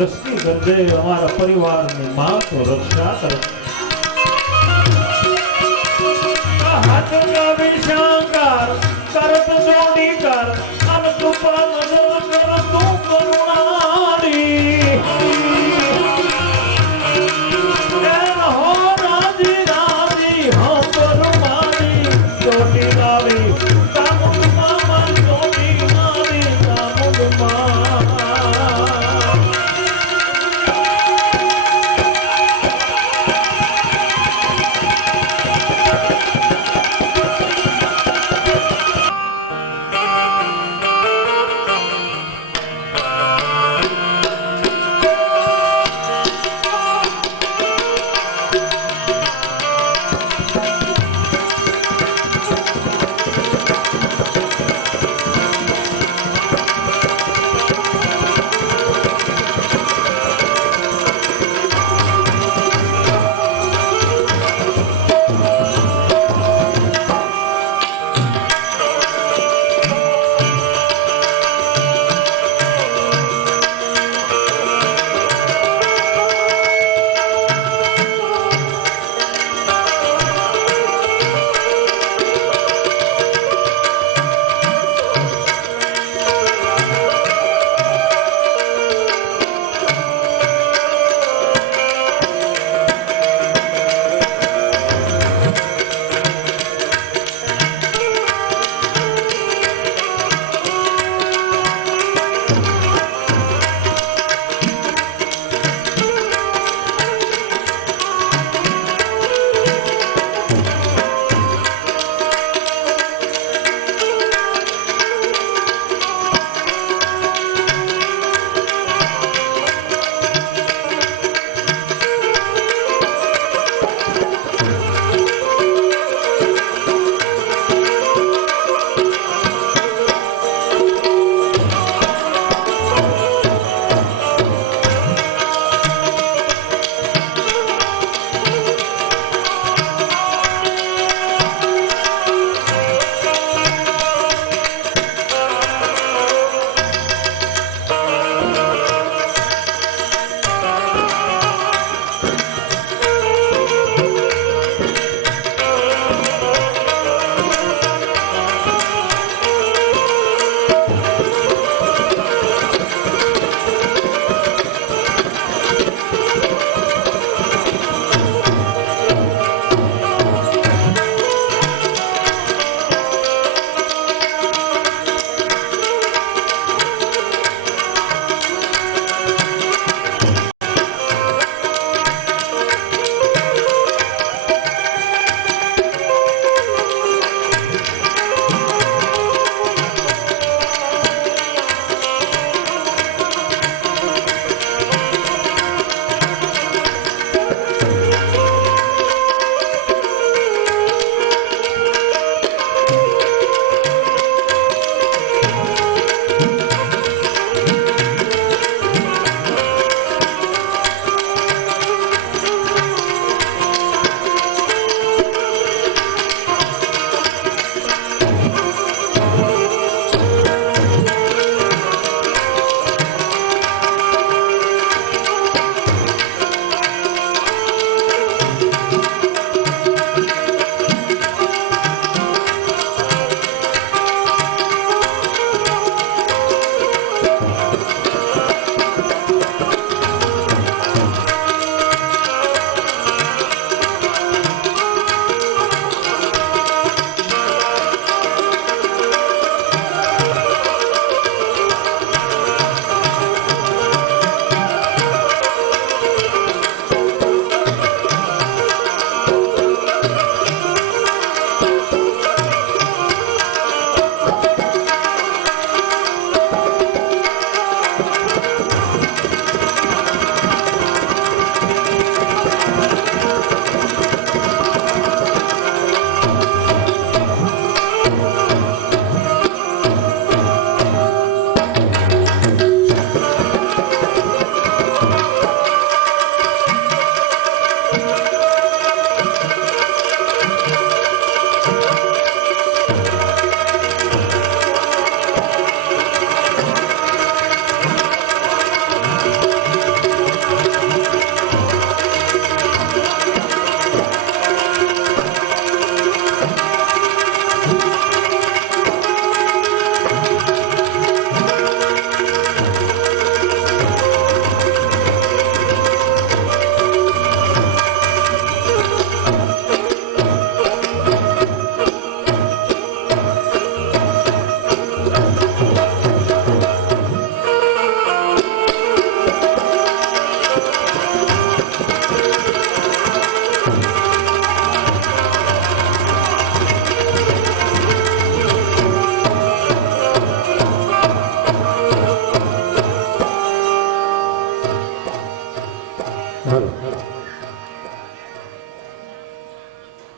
દ્રષ્ટિ કરજે અમારા પરિવારની માં તો રક્ષા કર હાથ વિશાકાર કરત જોડી કર અન કૃપા નજર કર તું કરુણારી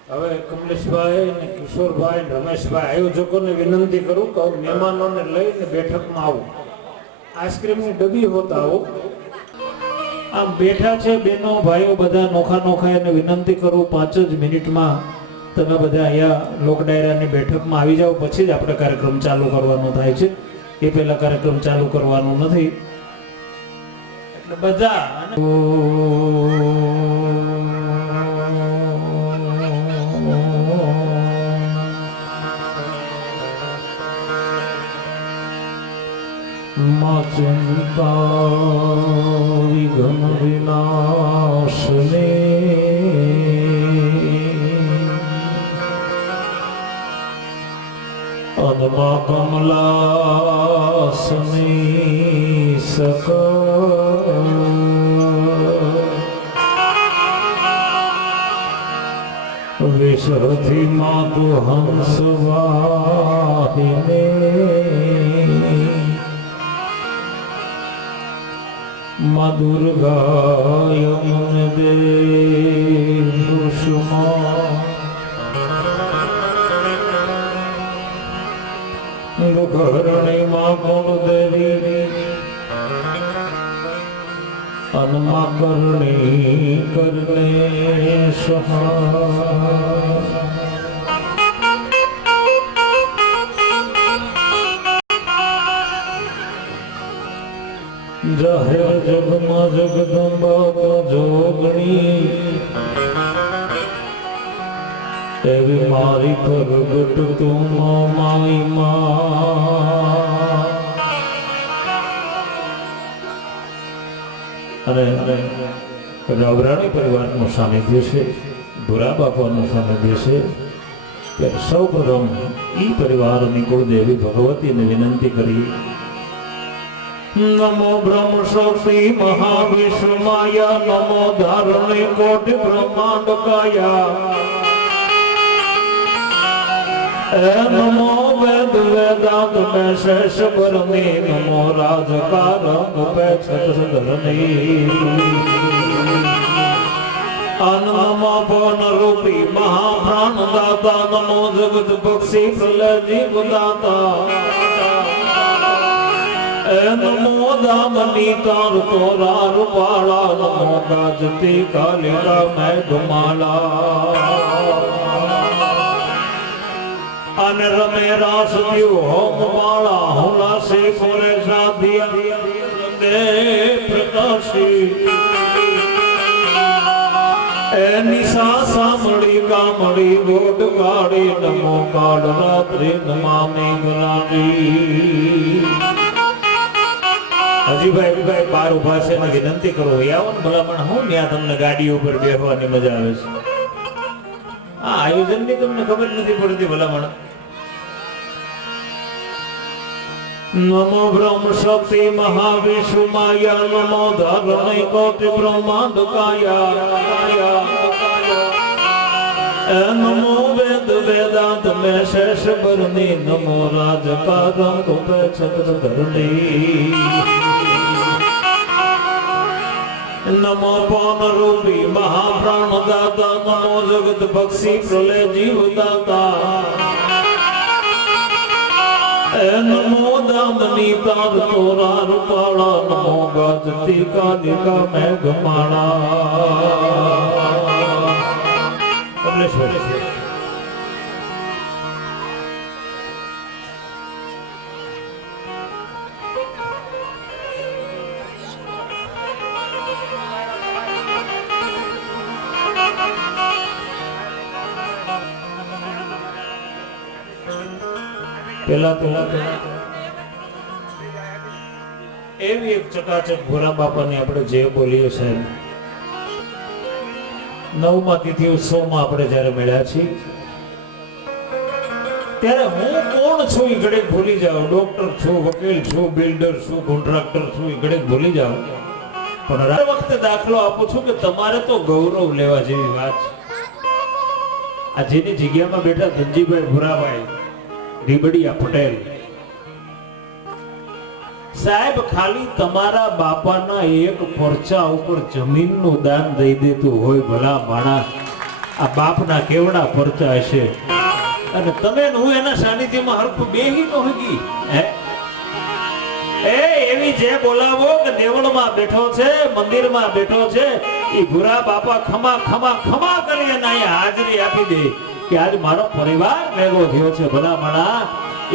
હવે કમલેશભાઈ ને કિશોરભાઈ ને રમેશભાઈ આયોજકોને વિનંતી કરું કે મહેમાનોને લઈને બેઠકમાં આવો. આઈસ્ક્રીમની ડબ્બી હોતા આવો. આમ બેઠા છે બેનો ભાઈઓ બધા નોખા નોખા એને વિનંતી કરું 5 જ મિનિટમાં તમે બધા અહીંયા લોક ડાયરાની બેઠકમાં આવી જાઓ, પછી જ આપણે કાર્યક્રમ ચાલુ કરવાનો થાય છે. એ પહેલા કાર્યક્રમ ચાલુ કરવાનો નથી. એટલે બધા ચિંતા વિઘ્ન વિનાશને અદમા કમલાસની સક વિષથી માતુ હંસ વાહિને માં દુર્ગા દેવ ઘરણી માં કુળદેવી અનમાં કરણી કરને સહા જાહેર જગમાં જગદંબા જોગણી એવી મારી પ્રગટ તું માઈ માં. અને રાવરાણી પરિવારનું સાનિધ્ય છે, ભુરા બાપાનું સાનિધ્ય છે. ત્યારે સૌ પ્રથમ ઈ પરિવારની કુળદેવી ભગવતીને વિનંતી કરી. નમો બ્રહ્મ શક્તિ મહાવિષ્ણુ માયા, નમો ધારણી કોટિ બ્રહ્માંડ કાયા, નમો વેદ વેદાંત મે શેષ બરમી, નમો રાજકારંગ પે છત્રધરની, નમો પવન રૂપી મહાપ્રાણ દાતા, નમો જગત બક્ષી પ્રલય જીવ દાતા, નમો દામની તાર તોરા રૂપાળા, નમો ગાજતી કાલિકા મેઘમાલા, અને રમે રાસ દિયો હોમ માળા, હોલા સે કોરે સાધિયા દે પ્રકાશી, નિશા સામળી કામળી ગોટ કાળી, નમો કાળ રાત્રિ નમામી ગરાણી. હજીભાઈ બાર ઉભા છે ને વિનંતી કરો આવો ને ભલામણ. હું ત્યાં તમને ગાડી ઉપર બેસવાની મજા આવે છે. આ આયોજન ની તમને ખબર નથી પડતી ભલામણ. નમો બ્રહ્મ શક્તિ મહાવિષ્ણુ માયા, નમો ધરણી કોટિ બ્રહ્માંડ કાયા, નમો વેદ વેદાંત મે શેષ બરની, નમો રાજકારંગ પે છત્રધરની, નમો પવન રૂપી મહાપ્રાણ દાતા, નમો જગત બક્ષી પ્રલય જીવ દાતા, નમો દામની તાર તોરા રૂપાળા, નમો ગાજતી કાલિકા મેઘમાળા. પેલા એવી એક ચકાચક ભોરા બાપાની આપણે જે બોલીએ સાહેબ, 9મા તિથિ ઉત્સવમાં આપણે જયારે મળ્યા છીએ ત્યારે હું કોણ છું એ ઘડે ભૂલી જાઉં. ડોક્ટર છું, વકીલ છું, બિલ્ડર છું, કોન્ટ્રાક્ટર છું, એ ઘડે ભૂલી જાઉં. પણ આ વખતે દાખલો આપું છું કે તમારે તો ગૌરવ લેવા જેવી વાત છે. આ જેની જગ્યામાં બેઠા ધનજીભાઈ ભુરાભાઈ રીબડિયા પટેલ સાહેબ, ખાલી તમારા બાપાના એક પરચા ઉપર જમીનનું દાન દઈ દેતું હોય ભલા માણસ, આ બાપના કેવડા પરચા હશે અને તમે હું એના સાનિધ્યમાં હરખું બેહી ન હગી હે એ એવી જે બોલાવો કે દેવળમાં બેઠો છે મંદિરમાં બેઠો છે એ ભૂરા બાપા ખમા ખમા ખમા કરી અને અહીંયા હાજરી આપી દે કે આજ મારો પરિવાર ભેગો થયો છે ભલામણા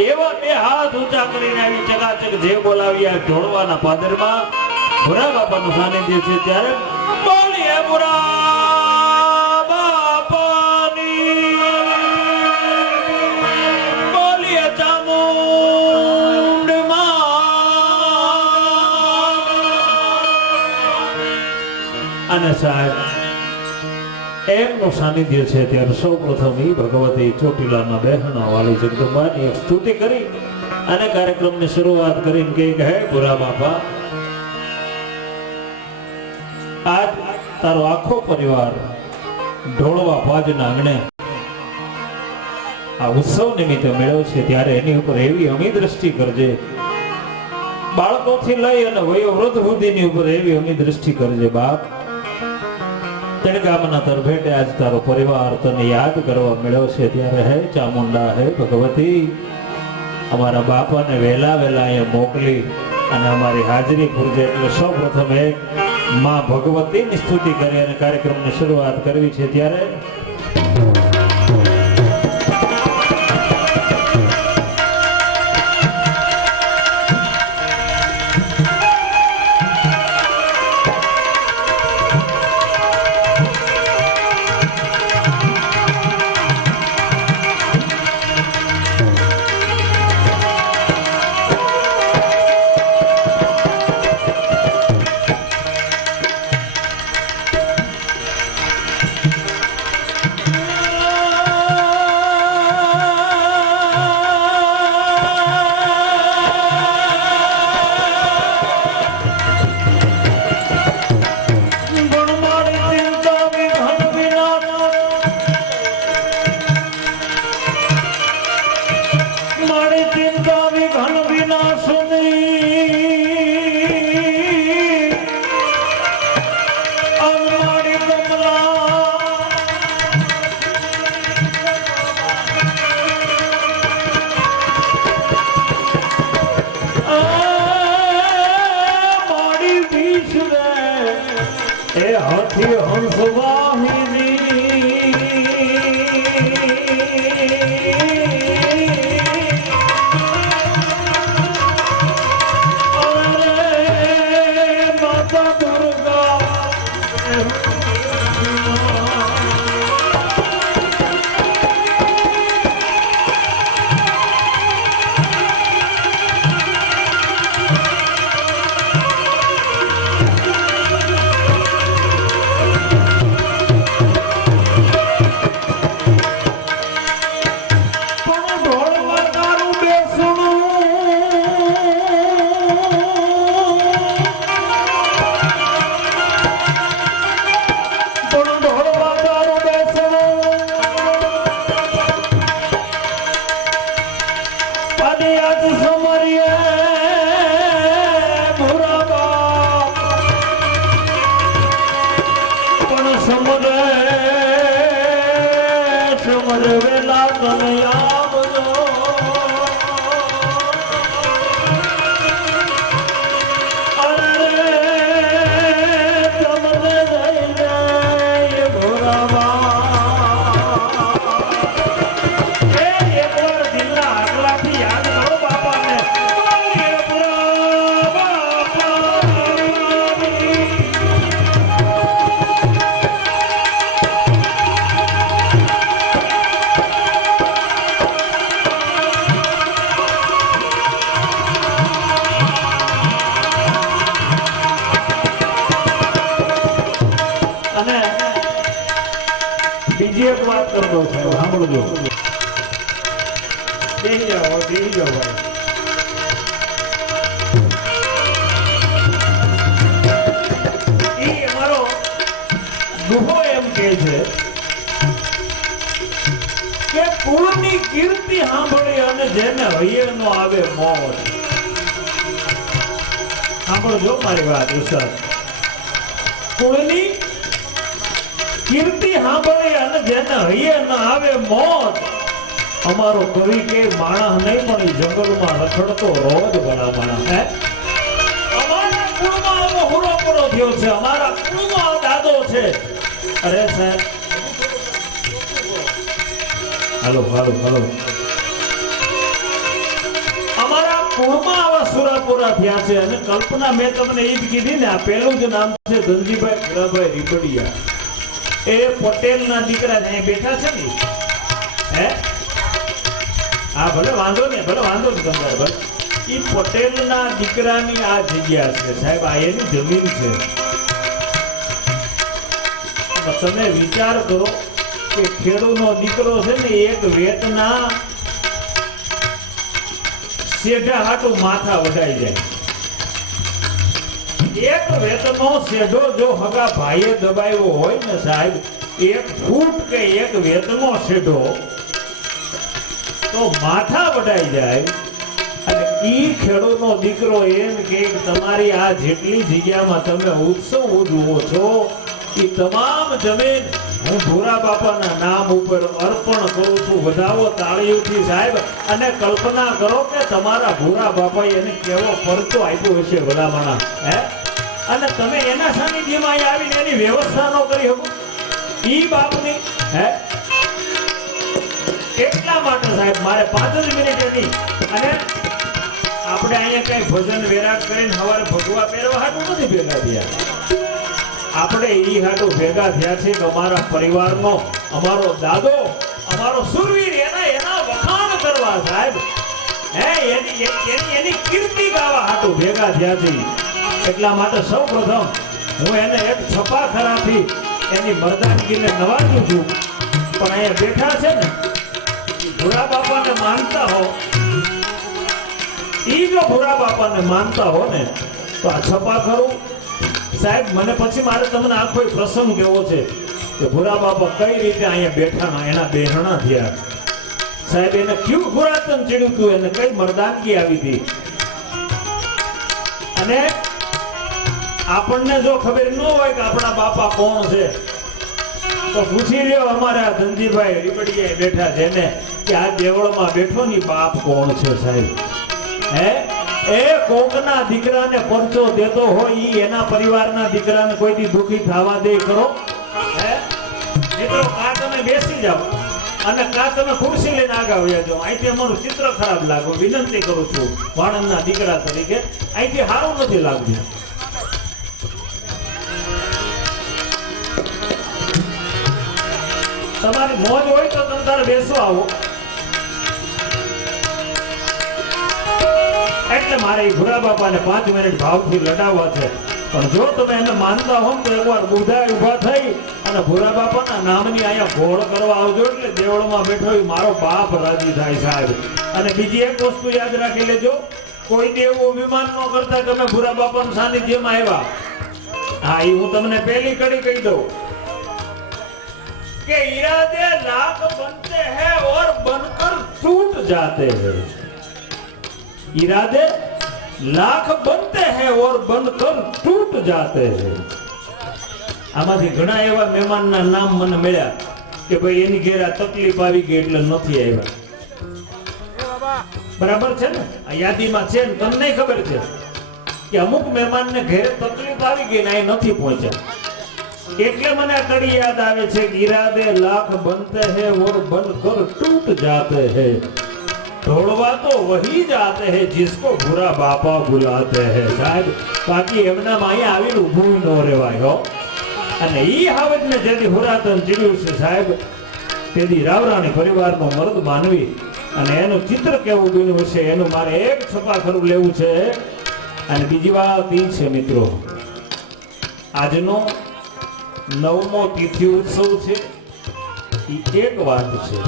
એવા બે હાથ ઊંચા કરીને આવી ચકાચક જે બોલાવી આ ઢોળવાના પાદરમાં ભૂરા બાપાનું સાનિધ્ય છે ત્યારે બોલીએ ભૂરા બાપાની બોલીએ ચામુંડ અને સાહેબ એમનું સાનિધ્ય છે ત્યારે સૌ પ્રથમ ભગવતી ચોટીલાના બહેના વાળી જગદંબાની સ્તુતિ કરી અને કાર્યક્રમની શરૂઆત કરીને કે હે ભૂરા બાપા આજ તારો આખો પરિવાર ઢોળવા પાજના આંગણે આ ઉત્સવ નિમિત્તે મેળવ્યો છે ત્યારે એની ઉપર એવી અમી દ્રષ્ટિ કરજે બાળકોથી લઈ અને વયોવૃદ્ધ સુધીની ઉપર એવી અમી દ્રષ્ટિ કરજે બાપ ગામના તરભેટે આજ તારો પરિવાર તને યાદ કરવા મળ્યો છે ત્યારે હે ચામુંડા હે ભગવતી અમારા બાપાને વહેલા અહીંયા મોકલી અને અમારી હાજરી પૂરજે એટલે સૌ પ્રથમ એક માં ભગવતીની સ્તુતિ કરી અને કાર્યક્રમની શરૂઆત કરવી છે ત્યારે કીર્તિ સાંભળી અને જેને હૈયે નો આવે મોત સાંભળજો મારી વાત ઉસ્તાદ કુળની કીર્તિ સાંભળી અને જેને હૈયે ન આવે મોત, અમારો કવિ કે માણસ નહીં પણ ઈ જંગલમાં રખડતો રોજ ભલા માણસ. હે અમારા કુળમાં આવો હુરો પૂરો થયો છે, અમારા કુળમાં દાદો છે. અરે સાહેબ હાલો હાલો હાલો, અમારા કુળમાં આવા સુરાપુરા થયા છે. અને કલ્પના મેં તમને ઈ જ કીધી ને, આ પહેલું જ નામ છે ધનજીભાઈ ભીરાભાઈ રીબડિયા. એ પટેલના દીકરા અહીં બેઠા છે ને. હે હા ભલે વાંધો નહીં, ભલે વાંધો નહીં તમારે ભલે. ઈ પટેલના દીકરાની આ જગ્યા છે સાહેબ, આ એની જમીન છે. તમે વિચાર કરો કે ખેડૂતનો દીકરો છે ને, એક વેતના શેઢા હાટું માથા વઢાઈ જાય. એક વેતનો શેઢો જો હગા ભાઈએ દબાવ્યો હોય ને સાહેબ, 1 ફૂટ કે એક વેતનો શેઢો, તો માથા વઢાઈ જાય. અને ઈ ખેડૂતનો દીકરો એમ કે તમારી આ જેટલી જગ્યામાં તમે ઉત્સવ ઉજવો છો, એ તમામ જમીન હું ભૂરા બાપાના નામ ઉપર અર્પણ કરું છું. વધાવો તાળીઓથી સાહેબ. અને કલ્પના કરો કે તમારા ભૂરા બાપાએ એને કેવો પરચો આપ્યો હશે ભલામણા. હે અને તમે એના સાનિધ્યમાં અહીં આવીને એની વ્યવસ્થા ન કરી શકો ઈ બાપની. હે એટલા માટે સાહેબ મારે 5 જ મિનિટ હતી. અને આપણે અહીંયા કઈ ભજન વેરાગ કરીને સવારે ભગવા પહેરવા હાટું નથી ભેગા થયા. આપણે ઈ હાટું ભેગા થયા છે કે અમારા પરિવારનો, અમારો દાદો, અમારો સુરવીર, એના વખાણ કરવા સાહેબ. હે એની કીર્તિ ગાવા હાટું ભેગા થયા છે. એટલા માટે સૌ પ્રથમ હું એને એક છપાખરાથી એની મર્દાનગીને નવાજું છું. પણ અહીંયા બેઠા છે ને, ભૂરા બાપાને માનતા હો, ઈ જો ભૂરા બાપાને માનતા હો ને, તો આ છપાખરું સાહેબ. મને પછી મારે તમને આખો પ્રસંગ કેવો છે કે ભૂરા બાપા કઈ રીતે અહીંયા બેઠા, એના બેહણા થયા સાહેબ. એને ક્યુ ખુરાતન ચડ્યું હતું, એને કઈ મર્દાનગી આવી હતી. અને આપણને જો ખબર ન હોય કે આપણા બાપા કોણ છે, તો પૂછી લ્યો અમારા ધનજીભાઈ રીબડિયા બેઠા છે ને, કે આ દેવળમાં બેઠો ની બાપ કોણ છે સાહેબ. હે એ કોકના દીકરાને પરચો દેતો હોય, ઈ એના પરિવારના દીકરાને કોઈથી દુખી થવા દે કરો. હે મિત્રો, કા તમે બેસી જાઓ અને કા તમે ખુરશી લઈને આગળ વયા જાઓ. અહીંથી અમારું ચિત્ર ખરાબ લાગો, વિનંતી કરું છું વાણંદના દીકરા તરીકે. અહીંથી સારું નથી લાગતું. તમારી મોજ હોય તો તમે તારે બેસો આવો. એટલે મારે ભૂરા બાપાને 5 મિનિટ ભાવથી લડાવવા છે. પણ જો તમે એને માનતા હો તો એકવાર બુધા ઉભા થઈ અને ભૂરા બાપાના નામની અહીંયા ઘોળ કરવા આવજો. એટલે દેવળમાં બેઠો મારો બાપ રાજી થાય સાહેબ. અને બીજી એક વસ્તુ યાદ રાખી લેજો, કોઈ દેવું અભિમાન ન કરતા તમે ભૂરા બાપાના સાનિધ્યમાં આવ્યા. હા, એ હું તમને પહેલી કડી કહી દઉં કે इरादे लाख बनते हैं और बनकर टूट जाते हैं. इरादे लाख बनते हैं और बनकर टूट जाते हैं. આમાંથી ઘણા એવા મહેમાનના નામ મને મળ્યા કે ભાઈ એની ઘેર આ તકલીફ આવી ગઈ એટલે નથી આવ્યા. બરાબર છે ને, આ યાદીમાં છે ને, તમને ખબર છે કે અમુક મહેમાનને ઘેર તકલીફ આવી ગઈ ને અહીં નથી પહોંચ્યા. એટલે મને આ કડી યાદ આવે છે કે इरादे लाख बनते हैं और बनकर टूट जाते हैं. ढोलवा तो वही जाते हैं जिसको बुरा बापा बुलाते हैं साहब. બાકી એમના અહીંયા આવીને ઊભું ન રહેવાય હો. અને ઈ હાવજને જેથી હુરાતન ચીડ્યું છે સાહેબ, તેથી રાવરાણી પરિવારનો મર્દ માનવી અને એનું ચિત્ર કેવું બન્યું છે એનું મારે એક છપાખરું લેવું છે. અને બીજી વાત ઈ છે મિત્રો, આજનો 9મો તિથિ ઉત્સવ છે. ઈ એક વાત છે.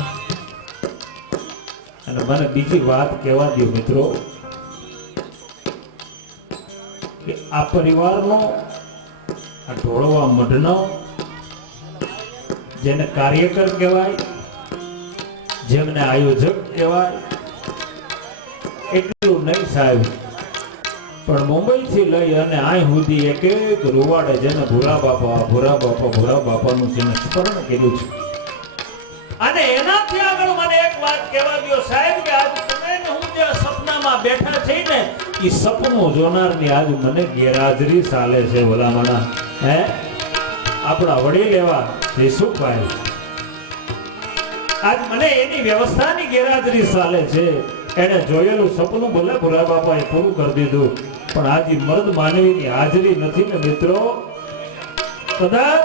અને મને બીજી વાત કહેવા દો મિત્રો કે આ પરિવારનો, આ ઢોળવા મઢનો, જેને કાર્યકર કહેવાય, જેમને આયોજક કહેવાય, એટલું નહીં સાહેબ, પણ મુંબઈ થી લઈ અને આય સુધી એક એક રૂવાડે જેને ભૂરા બાપાનું જેને સ્મરણ કર્યું છે. અને એનાથી આગળ મને એક વાત કહેવા દો સાહેબ કે આજ તમે ને હું જે સપનામાં બેઠા છે ને એ સપનું જોનારની આજ મને ગેરહાજરી ચાલે છે ભલામણા. હે આપણા વડીલ એવા જયસુખભાઈ આજ મને એની વ્યવસ્થાની ગેરહાજરી ચાલે છે. એને જોયેલું સપનું ભલે ભૂરા બાપાએ પૂરું કરી દીધું પણ આજે મર્દ માનવીની હાજરી નથી ને મિત્રો. કદાચ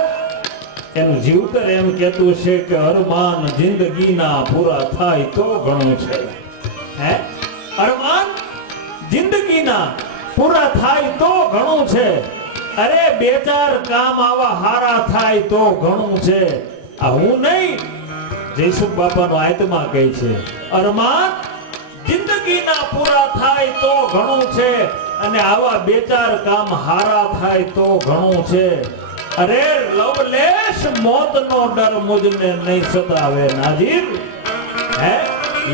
એનું જીવતર એમ કહેતું છે કે અરમાન જિંદગીના પૂરા થાય તો ઘણું છે. હે અરમાન જિંદગીના પૂરા થાય તો ઘણું છે. અરે બે ચાર કામ આવા હારા થાય તો ઘણું છે. આ હું નહીં જયસુખ બાપાનો આત્મા કહે છે અરમાન જિંદગીના પૂરા થાય તો ઘણું છે અને આવા બે ચાર કામ હારા થાય તો ઘણું છે. અરે લવલેશ મોતનો ડર મુજને નહીં સતાવે નાજીર. હે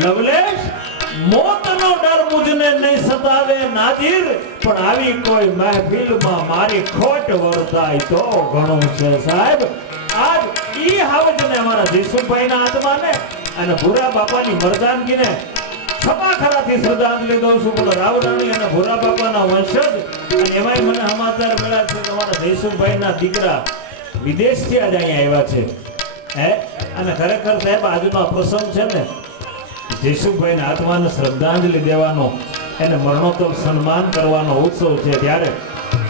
લવલેશ મોતનો ડર મુજને નહીં સતાવે નાજીર. પણ આવી કોઈ મહેફિલમાં મારી ખોટ વર્તાય તો ઘણું છે સાહેબ. આજ ઈ હાવજને અમારા જયસુખભાઈના આત્માને અને ભૂરા બાપાની મરદાનગીને છપાખરાથી શ્રદ્ધાંજલિ દઉં છું. પણ રાવરાણી અને ભૂરા બાપાના વંશજ અને એમાંય મને સમાચાર મળ્યા છે કે અમારા જયસુખભાઈના દીકરા વિદેશથી આજ અહીંયા આવ્યા છે. હે અને ખરેખર સાહેબ આજનો પ્રસંગ છે ને જયસુખભાઈના આત્માને શ્રદ્ધાંજલિ દેવાનો એને મરણોત્તર સન્માન કરવાનો ઉત્સવ છે. ત્યારે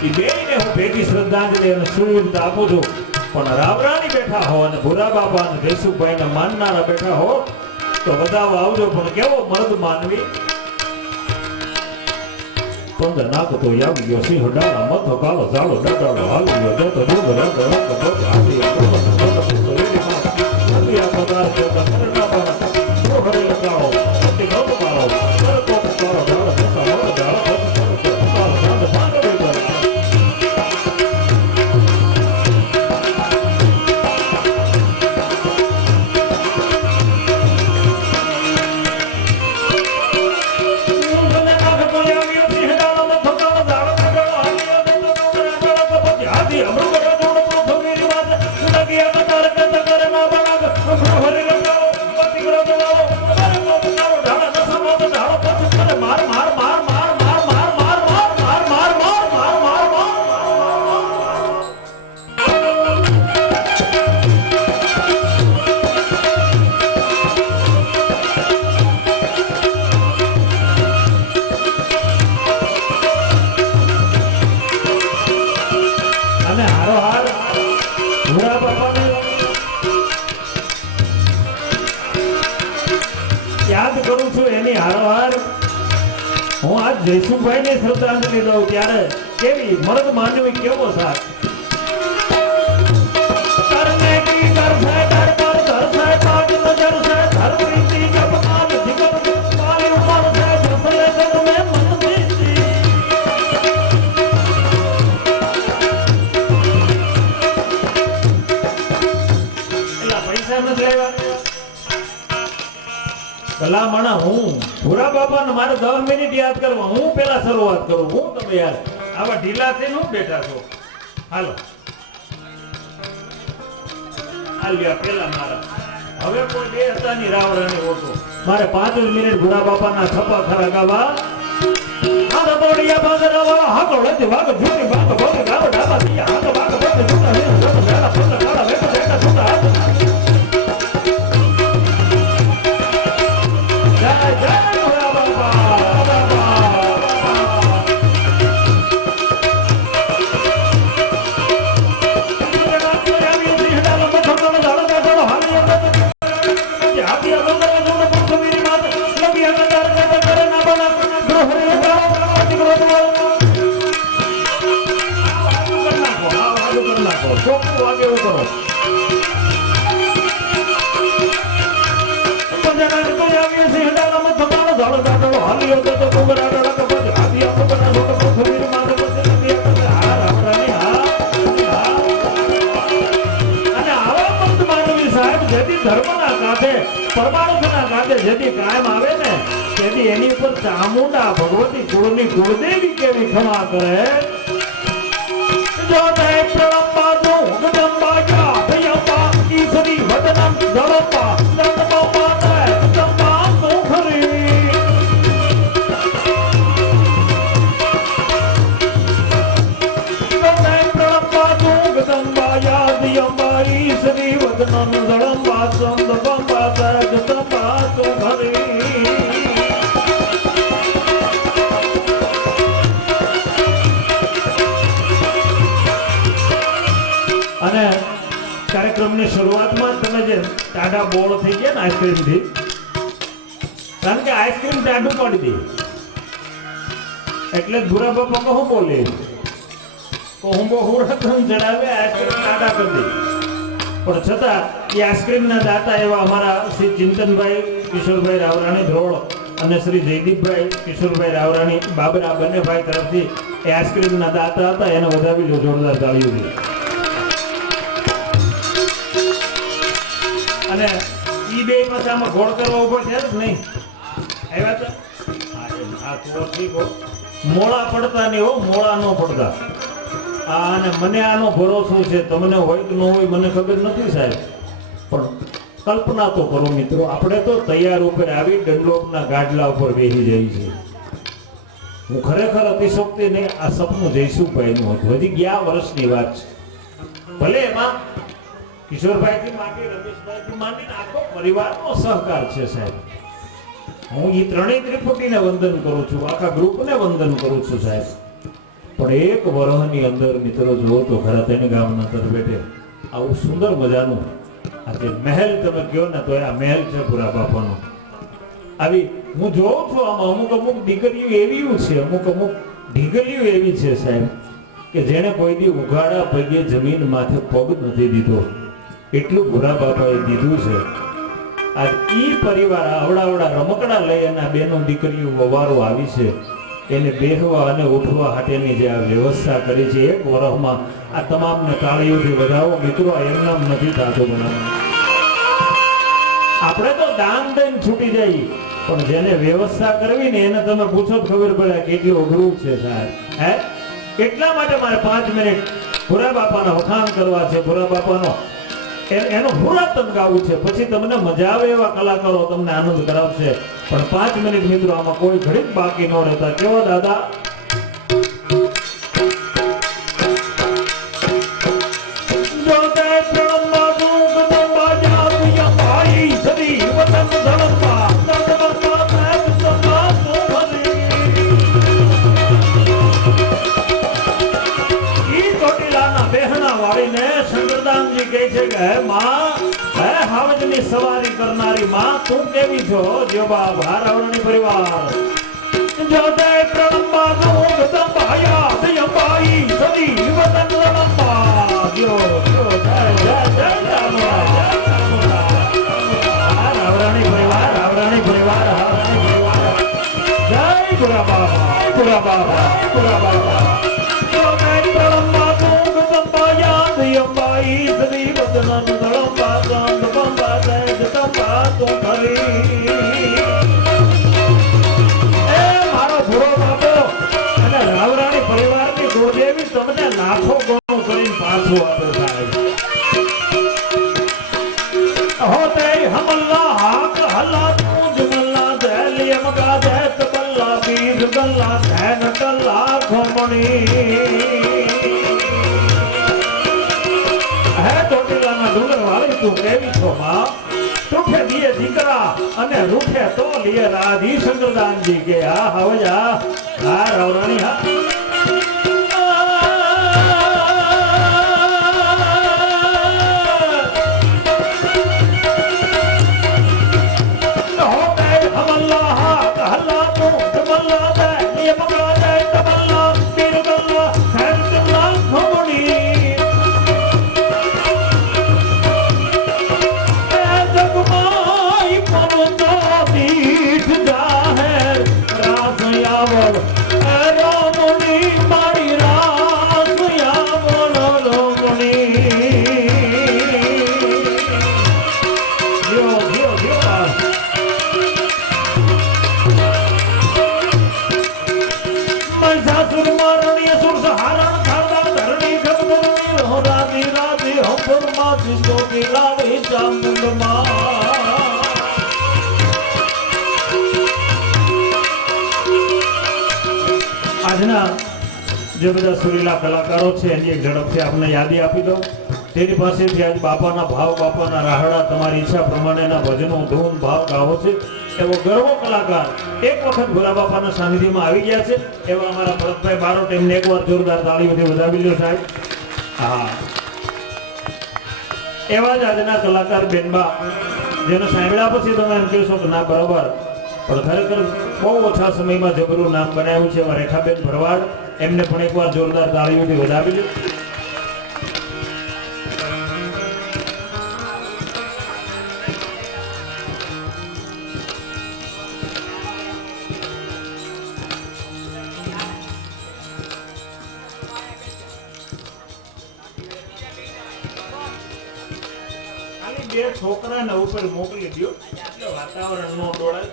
એ બેયને હું ભેગી શ્રદ્ધાંજલિ અને સુરવીરતા આપું છું. પણ રાવરાણી બેઠા હો અને ભૂરા બાપા અને જયસુખભાઈને માનનારા બેઠા હો તો બધાઓ આવજો. પણ કેવો મર્દ માનવી પંદર નાક તો આવી ગયો સિંહ ડાળા મથો કાળો ઝાડો ડડાળો હાલી ગયો જતો ડુંગર યાદ કરું છું એની હારોહાર હું આજ જયસુખભાઈને શ્રદ્ધાંજલિ દઉં ત્યારે કેવી મર્દ માનવી કેવો સાથ કરને કી કર છે કર પર કર છે પાગ નજર છે ધર પ્રીતિ જપ માન જીવન પાલી ઉમર છે જસલે જગ મે મન દીતી એલા પૈસા ન લેવા ભલામણા હું ભૂરા બાપાને મારે 10 મિનિટ યાદ કરવા હું પેલા શરૂઆત કરું. હું તમે યાર આવા ઢીલા થઈને હું બેઠા છો. હાલો આલ્યા પેલા મારા હવે કોઈ બે હતાની રાવરાણી ઓછો મારે 5 મિનિટ ભૂરા બાપાના છપ્પા ખરા ગાવા. હાથ તોડિયા બાંધરાવા હાકો રજ વાગ જૂની બાગ બોલ ગાવ ડાબા દિયા હાથ વાગ બોલ જૂના હે રજ બેડા પંદર કાળા વેટ બેટા જૂના હાથ ધર્મના કાંઠે પરમાણુના કાંઠે એટલે જેથી કાયમ આવે ને તેથી એની ઉપર ચામુંડા ભગવતી કુળની કુળદેવી કેવી ખમા કરે જો તે પ્રણંબા નો ગદંબા યા ભયંબા ઈશ્વરી વદનમ દળંબા નંદંબા તે દંબા નો ખરી જો તે પ્રણંબા નો ગદંબા યા ભયંબા ઈશ્વરી વદનમ દળંબા સંદંબા તે દંબા નો ખરી અને કાર્યક્રમની શરૂઆતમાં તમે જે ટાઢા બોળ થઈ ગયા ને આઈસ્ક્રીમથી કારણ કે આઈસ્ક્રીમ ટાઢું પડી દે એટલે ભૂરા બાપા કહું બોલે કહું બહુરતમ જણાવે આઈસ્ક્રીમ ટાઢા કરી દે પણ છતાં એ આઈસ્ક્રીમના દાતા એવા અમારા શ્રી ચિંતનભાઈ કિશોરભાઈ રાવરાણી ધ્રોળ અને શ્રી જયદીપભાઈ કિશોરભાઈ રાવરાણી બાબરા બંને ભાઈ તરફથી એ આઈસ્ક્રીમના દાતા હતા એને વધાવી લો જોરદાર તાળીઓથી અને ઈ બે પાછા આમાં ગોળ કરવા ઉભો થયા જ નહીં આવ્યા તો આ તો ઠીક હો મોળા પડતા નહીં હો મોળા ન પડતા અને મને આનો ભરોસો છે તમને હોય કે ન હોય મને ખબર નથી સાહેબ પણ કલ્પના તો કરો મિત્રો આપણે તો તૈયાર ઉપર આવી દંડોકના ગાડલા ઉપર બેસી જઈ છે હું ખરેખર અતિશોક્તિ નહીં આ સપનું જયસુભાઈનું હતું હજી ગયા વર્ષની વાત છે ભલે એમાં કિશોરભાઈથી માંડી રમેશભાઈથી માંડીને આખો પરિવારનો સહકાર છે સાહેબ હું એ ત્રણેય ત્રિપુટીને વંદન કરું છું આખા ગ્રુપને વંદન કરું છું સાહેબ પણ એક વર્ષની અંદર મિત્રો જુઓ તો ખરા તેને ગામના તરફેટે આવું સુંદર મજાનું આ જે મહેલ તમે કહો ને તો આ મહેલ છે ભૂરા બાપાનો આવી હું જોઉં છું આમાં અમુક દીકરીઓ એવી છે અમુક ઢીગલીઓ એવી છે સાહેબ કે જેને કોઈ દી ઉઘાડા પગે જમીન માથે પગ નથી દીધો એટલું ભૂરા બાપાએ દીધું છે આ ઈ પરિવાર આવડા રમકડા લઈ અને બેનો દીકરીઓ વવારો આવી છે એને બેહવા અને ઉઠવા હાટેની જે આ વ્યવસ્થા કરી છે એક વર્ષમાં આ તમામને તાળીઓથી વધાવો મિત્રો એમનામ નથી થતું બનાવવાનું આપણે તો દાન દઈને છૂટી જઈએ પણ જેને વ્યવસ્થા કરવી ને એને તમે પૂછો તો ખબર પડે કેટલું અઘરું છે સાહેબ હે એટલા માટે મારે 5 મિનિટ ભૂરા બાપાના વખાણ કરવા છે ભૂરા બાપાનો એનો પુરાતન ગાવું છે પછી તમને મજા આવે એવા કલાકારો તમને આનંદ કરાવશે પણ 5 મિનિટ મિત્રો આમાં કોઈ ઘડીક બાકી ન રહેતા કેવો દાદા સવારી કરનારી માં તું કેવી છો જોબા ભારાવણી પરિવાર જો તે પ્રણંબા નો ગદંબાયા દયંબાઈ સદી વતન રણંબા જો જય રાવરાણી પરિવાર જય ભૂરા બાબા જો તે પ્રણંબા નો ગદંબાયા દયંબાઈ સદી વતન રણંબા તો ખરી એ મારો ભૂરો બાપો અને રાવરાણી પરિવારની ગોદેવી તમને લાખો ગણું કરીને પાછું આપે સાહેબ હોતે હમલ્લા હાક હલ્લા તું જમલ્લા દહેલી મગા દહેત બલ્લા બીજ ગલ્લા ધૈન કલ્લા ખમણી હે ટોટીલાના ડુંગર વાળી તું કેવી છો માં રૂઠે દિયે દીકરા અને રૂઠે તો લીએ રાધી શંકરદાનજી કે આ હવે આ રાવરાણી હા રામણી આજના જે બધા સુરીલા કલાકારો છે એની એક ઝડપથી આપને યાદી આપી દઉં. તેની પાસેથી આજ બાપાના ભાવ, બાપાના રાહડા, તમારી ઈચ્છા પ્રમાણેના ભજનો, ધૂન, ભાવ ગાવો છે એવો ગર્વ કલાકાર એક વખત ભોલા બાપાના સાનિધ્યમાં આવી ગયા છે એવા અમારા ભરતભાઈ બારોટ, એમને એકવાર જોરદાર તાળીઓથી વધાવી લ્યો સાહેબ. હા, એવા જ આજના કલાકાર બેનબા, જેને સાંભળ્યા પછી તમે એમ કહેશો કે ના બરાબર, પણ ખરેખર બહુ ઓછા સમયમાં જબરું નામ બનાવ્યું છે એવા રેખાબેન ભરવાડ, એમને પણ એકવાર જોરદાર તાળીઓથી વધાવી લ્યો. બે છોકરાને ઉપર મોકલી દો એટલે વાતાવરણ નો ડોળાય.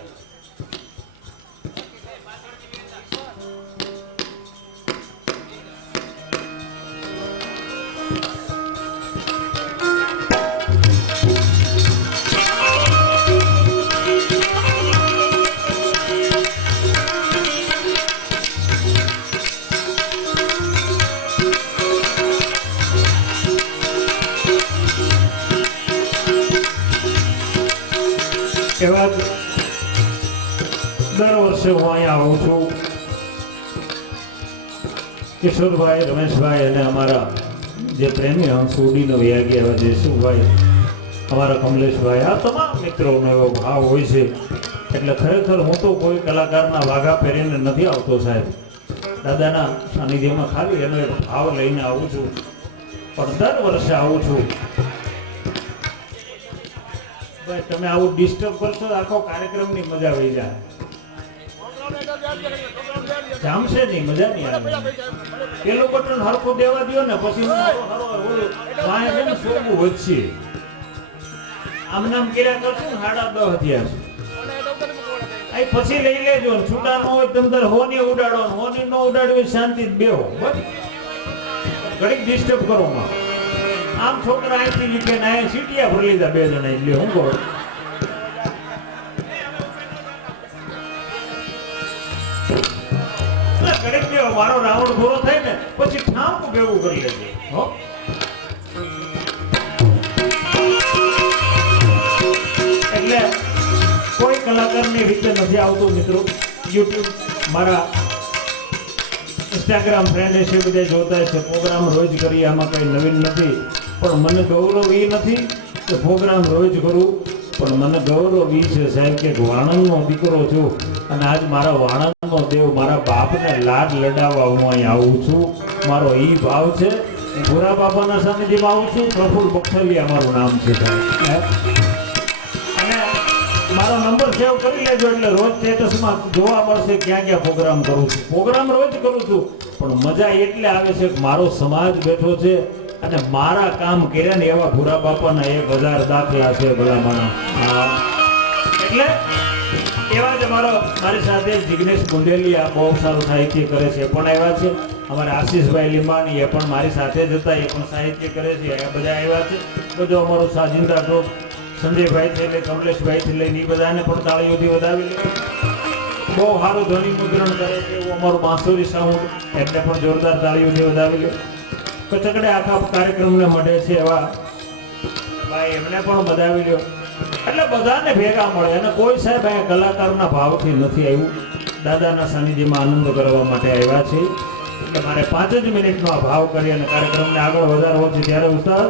એવા દર વર્ષે હું અહીંયા આવું છું. કિશોરભાઈ, રમેશભાઈ અને અમારા જે પ્રેમી હંસ ઉડીનો વ્યાગી એવા જયસુભાઈ, અમારા કમલેશભાઈ, આ તમામ મિત્રોનો એવો ભાવ હોય છે. એટલે ખરેખર હું તો કોઈ કલાકારના વાઘા પહેરીને નથી આવતો સાહેબ, દાદાના સાનિધ્યમાં ખાલી એનો એક ભાવ લઈને આવું છું. પણ દર વર્ષે આવું છું. તમે આવું ડિસ્ટર્બ કરશો આખો કાર્યક્રમની મજા વહી જાય. જામશે નહીં, મજા નહીં આવે. પેલું બટન હરખું દેવા દો ને પછી સોગું વધશે. આમ નામ કર્યા કરશું ને 10:30 થયા છે. પછી લઈ લેજો ને છૂટા ન હોય તમે હોની ઉડાડો, હોની ન ઉડાડવી શાંતિ બેહો. ઘડીક ડિસ્ટર્બ કરો માં. આમ છોકરા અહીંથી લીધે ને સીટિયા ભરી લીધા 2 જણા, એટલે હું કહું ઘડીક બેહો. મારો રાઉન્ડ પૂરો થાય ને પછી ઠામું ભેગું કરી લેજો. એટલે કોઈ કલાકારની રીતે નથી આવતું મિત્રો. યુટ્યુબ મારા ઇન્સ્ટાગ્રામ ફ્રેન્ડ છે બધા જોતા છે. પ્રોગ્રામ રોજ કરીએ, આમાં કઈ નવીન નથી. પણ મને ગૌરવ એ નથી કે પ્રોગ્રામ રોજ કરું, પણ મને ગૌરવ એ છે સાહેબ કે વાણંદનો દીકરો છું અને આજ મારા વાણંદનો દેવ, મારા બાપને લાડ લડાવવા હું અહીં આવું છું. મારો એ ભાવ છે. હું ભૂરા બાપાના સાનિધ્યમાં આવું છું. પ્રફુલ્લ બક્ષલિયા મારું નામ છે સાહેબ. અને મારો નંબર સેવ કરી લેજો એટલે રોજ સ્ટેટસમાં જોવા મળશે ક્યાં ક્યાં પ્રોગ્રામ કરું છું. પ્રોગ્રામ રોજ કરું છું પણ મજા એટલે આવે છે કે મારો સમાજ બેઠો છે અને મારા કામ કર્યા ને એવા ભૂરા બાપાના 1000 દાખલા છે ભલામણા. એટલે એવા જ મારી સાથે જિગ્નેશ ગુંડેલિયા બહુ સારું સાહિત્ય કરે છે, પણ આવ્યા છે. અમારા આશીષભાઈ લીંબાણી એ પણ મારી સાથે જ હતા, એ પણ સાહિત્ય કરે છે. એ બધા આવ્યા છે. બધો અમારો સાજિંદા ગ્રુપ સંજયભાઈ થી લઈ કમલેશભાઈ થી લઈને એ બધાને પણ તાળીઓથી વધાવી લે. બહુ સારું ધ્વનિ મુદ્રણ કરે છે એવું અમારું બાંસુરી સાઉન્ડ, એમને પણ જોરદાર તાળીઓથી વધાવી લે. કચકડે આખા કાર્યક્રમને મળે છે એવા ભાઈ, એમને પણ વધાવી લ્યો. એટલે બધાને ભેગા મળે. અને કોઈ સાહેબ અહીંયા કલાકારના ભાવથી નથી આવ્યું, દાદાના સાનિધ્યમાં આનંદ કરવા માટે આવ્યા છે. એટલે મારે 5 જ મિનિટનો આ ભાવ કરી અને કાર્યક્રમને આગળ વધારવો છે. ત્યારે ઉસ્તાદ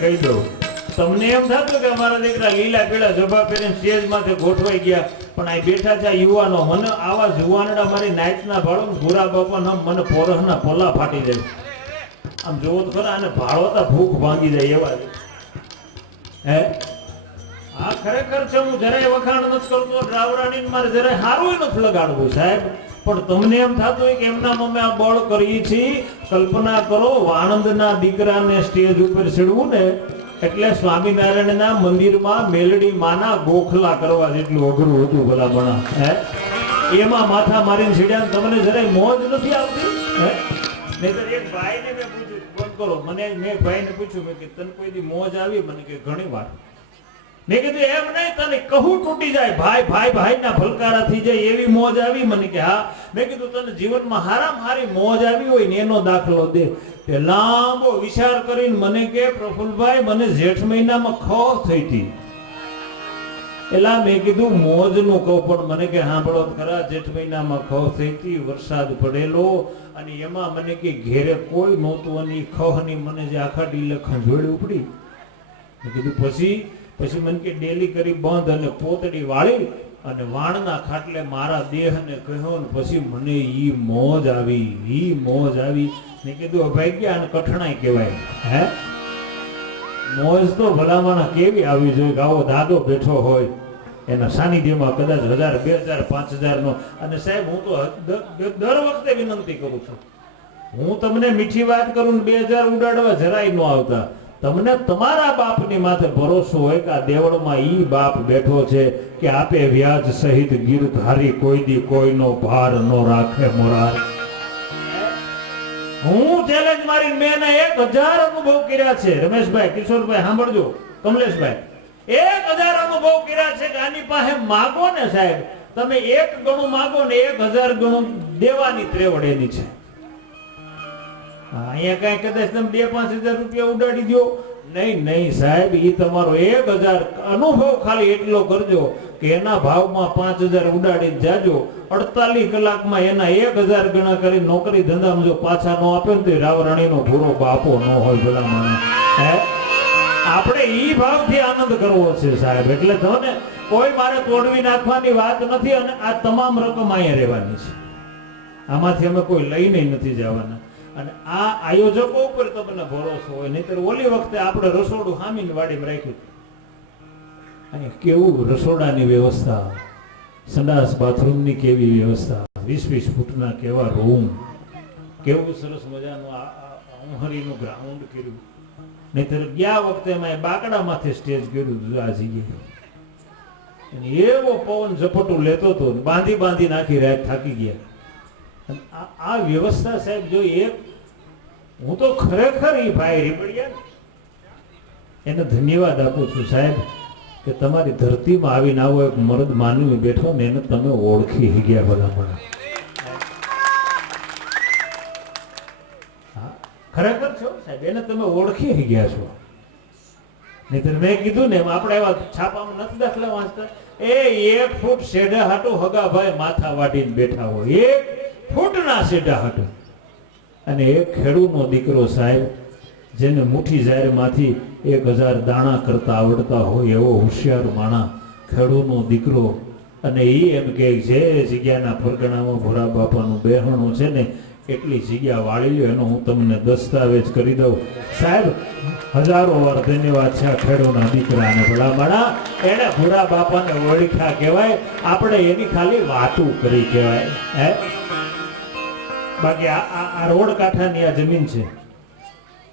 કહી દઉં. તમને એમ થતું કે અમારા દીકરા લીલા પીળા જભા પહેરીને સ્ટેજમાંથી ગોઠવાઈ ગયા, પણ આ બેઠા છે યુવાનો. મને આવા જુવાનડા મારી નાઈટના ભાડો ભૂરા બાપા મને પોરસના પોલા ફાટી જાય. આમ જોવો તો ખરા, અને ભાળોતા ભૂખ ભાંગી જાય એવા. હે આ ખરેખર છે. હું જરાય વખાણ નથી કરતો, ડ્રાવરાની મારે જરાય સારું નથી લગાડવું સાહેબ, પણ તમને એમ થતું હોય કે એમના અમે આ બળ કરીએ છીએ. કલ્પના કરો, વાણંદના દીકરાને સ્ટેજ ઉપર ચડવું ને એટલે સ્વામિનારાયણના મંદિરમાં મેલડી માના ગોખલા કરવા જેટલું અઘરું હતું ભલામણા. એમાં માથા મારીને છેડ્યા. તમને જરાય મોજ નથી આવતી? નહીતર એક ભાઈને મેં પૂછ્યું, બંધ કરો, મેં ભાઈને પૂછ્યું, મેં કે તને કોઈ દી મોજ આવી? મને કે ઘણી વાર. મેં કીધું એમ નહીં, તને કહું તૂટી જાય, ભાઈ ના ભલકારા થઈ જાય એવી મોજ આવી? મને કે હા. મેં કીધું તને જીવનમાં હારામાં હારી મોજ આવી હોય ને એનો દાખલો દે. તે લાંબો વિચાર કરીને મને કે પ્રફુલભાઈ મને જેઠ મહિનામાં ખોફ થઈ હતી. એલા મેં કીધું મોજ નું કહું, પણ મને કે સાંભળો ખરા, જેઠ મહિનામાં ખોફ થઈ હતી, વરસાદ પડેલો અને એમાં મને કે ઘેરે કોઈ નહોતું અને ખોહની મને જે આખા ડીલે ખંજોળી ઉપડી. મેં કીધું પછી મને કે ડેલી કરી બંધ અને પોતડી વાળી અને વાણના ખાટલે મારા દેહને કહ્યો ને પછી મને ઈ મોજ આવી. મેં કીધું અભાગ્યા અને કઠણાઈ કહેવાય. હે મોજ તો ભલામણા કેવી આવી જોઈએ કે આવો દાદો બેઠો હોય એના સાનિધ્યમાં કદાચ 1000, 2000, 5000 નો. અને સાહેબ હું તો દર વખતે વિનંતી કરું છું, હું તમને મીઠી વાત કરું ને 2000 ઉડાડવા જરાય ન આવતા. તમને તમારા બાપની માથે ભરોસો હોય કે આ દેવળમાં ઈ બાપ બેઠો છે કે આપે વ્યાજ સહિત ગીરધારી કોઈ દી કોઈનો ભાર ન રાખે મોરાર. હું ચેલેન્જ મારી મેં 1000 અનુભવ કર્યા છે. રમેશભાઈ, કિશોરભાઈ સાંભળજો, કમલેશભાઈ, 1000 અનુભવ કર્યા છે કે આની પાસે માગો ને સાહેબ, તમે 1 ગણું માગો ને 1000 ગણું દેવાની ત્રેવડ એની છે. અહીંયા કઈ કદાચ તમે 2-5 હજાર રૂપિયા ઉડાડી દો. નહીં સાહેબ, એ તમારો 1000 અનુભવ ખાલી એટલો કરજો કે એના ભાવમાં 5000 ઉડાડીને જાજો. 48 કલાકમાં એના 1000 ગણા કરી નોકરી ધંધામાં જો પાછા ન આપે ને તો રાવરાણીનો ભૂરો બાપો ન હોય ભલામણ. આપણે ઈ ભાવથી આનંદ કરવો છે સાહેબ. એટલે તમને કોઈ મારે તોડવી નાખવાની વાત નથી અને આ તમામ રકમ અહીંયા રહેવાની છે. આમાંથી અમે કોઈ લઈને નથી જવાના. અને આ આયોજકો ઉપર તમને ભરોસો હોય. નહીતર ઓલી વખતે આપણે રસોડું હામીની વાડીમાં રાખ્યું, અને કેવું રસોડાની વ્યવસ્થા, સંડાસ બાથરૂમની કેવી વ્યવસ્થા, 20-20 ફૂટના કેવા રૂમ, કેવું સરસ મજાનું ઉહરીનું ગ્રાઉન્ડ કર્યું. નહીતર ગયા વખતે એમાં બાકડા માથે સ્ટેજ કર્યું આ જગ્યાએ. એવો પવન ઝપટું લેતો હતો, બાંધી નાખી રાત થાકી ગયા. આ વ્યવસ્થા સાહેબ જો હું તો ખરેખર એ ભાઈ રીબડિયા એને ધન્યવાદ આપું છું સાહેબ કે તમારી ધરતીમાં આવીને આવો એક મર્દ માનવી બેઠો ને એને તમે ઓળખી ગયા ભલામણ. ખરેખર છો સાહેબ, એને તમે ઓળખી ગયા છો. નહીતર મેં કીધું ને આપણે એવા છાપામાં નથી દાખલા વાંચતા, 1 ફૂટ શેઢા હાટો હગા ભાઈ માથા વાટીને બેઠા હોય, 1 ફૂટના શેઢા હાટો. અને એક ખેડૂતનો દીકરો સાહેબ જેને મુઠ્ઠી જાહેરમાંથી 1000 દાણા કરતા આવડતા હોય એવો હોશિયાર માણા, ખેડૂતનો દીકરો. અને એ એમ કે જે જગ્યાના પરગણામાં ભોરા બાપાનું બેહણું છે ને એટલી જગ્યા વાળી લ્યો, એનો હું તમને દસ્તાવેજ કરી દઉં સાહેબ. 1000 વાર ધન્યવાદ છે આ ખેડૂતના દીકરાને ભલામણા. એને ભોરા બાપાને ઓળખ્યા કહેવાય, આપણે એની ખાલી વાતું કરી કહેવાય. બાકી આ રોડ કાંઠાની આ જમીન છે,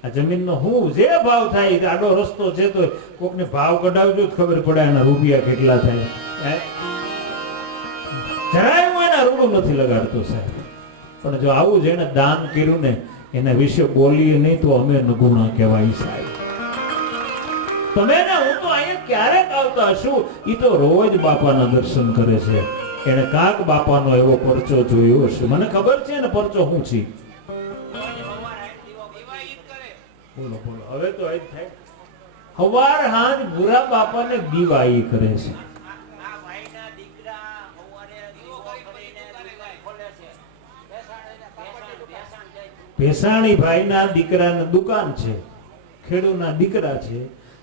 આ જમીનનો હું જે ભાવ થાય, આડો રસ્તો છે તો કોકને ભાવ કઢાવજો જ ખબર પડે એના રૂપિયા કેટલા થાય. જરાય હું એના રૂડું નથી લગાડતો સાહેબ, પણ જો આવું જેને દાન કર્યું ને એના વિશે બોલીએ નહીં તો અમે નગુણા કહેવાય સાહેબ. તમે ને હું તો અહીંયા ક્યારેક આવતા હશું, એ તો રોજ બાપાના દર્શન કરે છે. એને કાક બાપાનો એવો પરચો જોયો હશે, મને ખબર છે ને પરચો શું છે. બોલો હવે તો એ થાય હવાર હાંજ ભૂરા બાપાને દીવાઈ કરે છે. ભેસાણી ભાઈના દીકરાની દુકાન છે, ખેડૂતના દીકરા છે.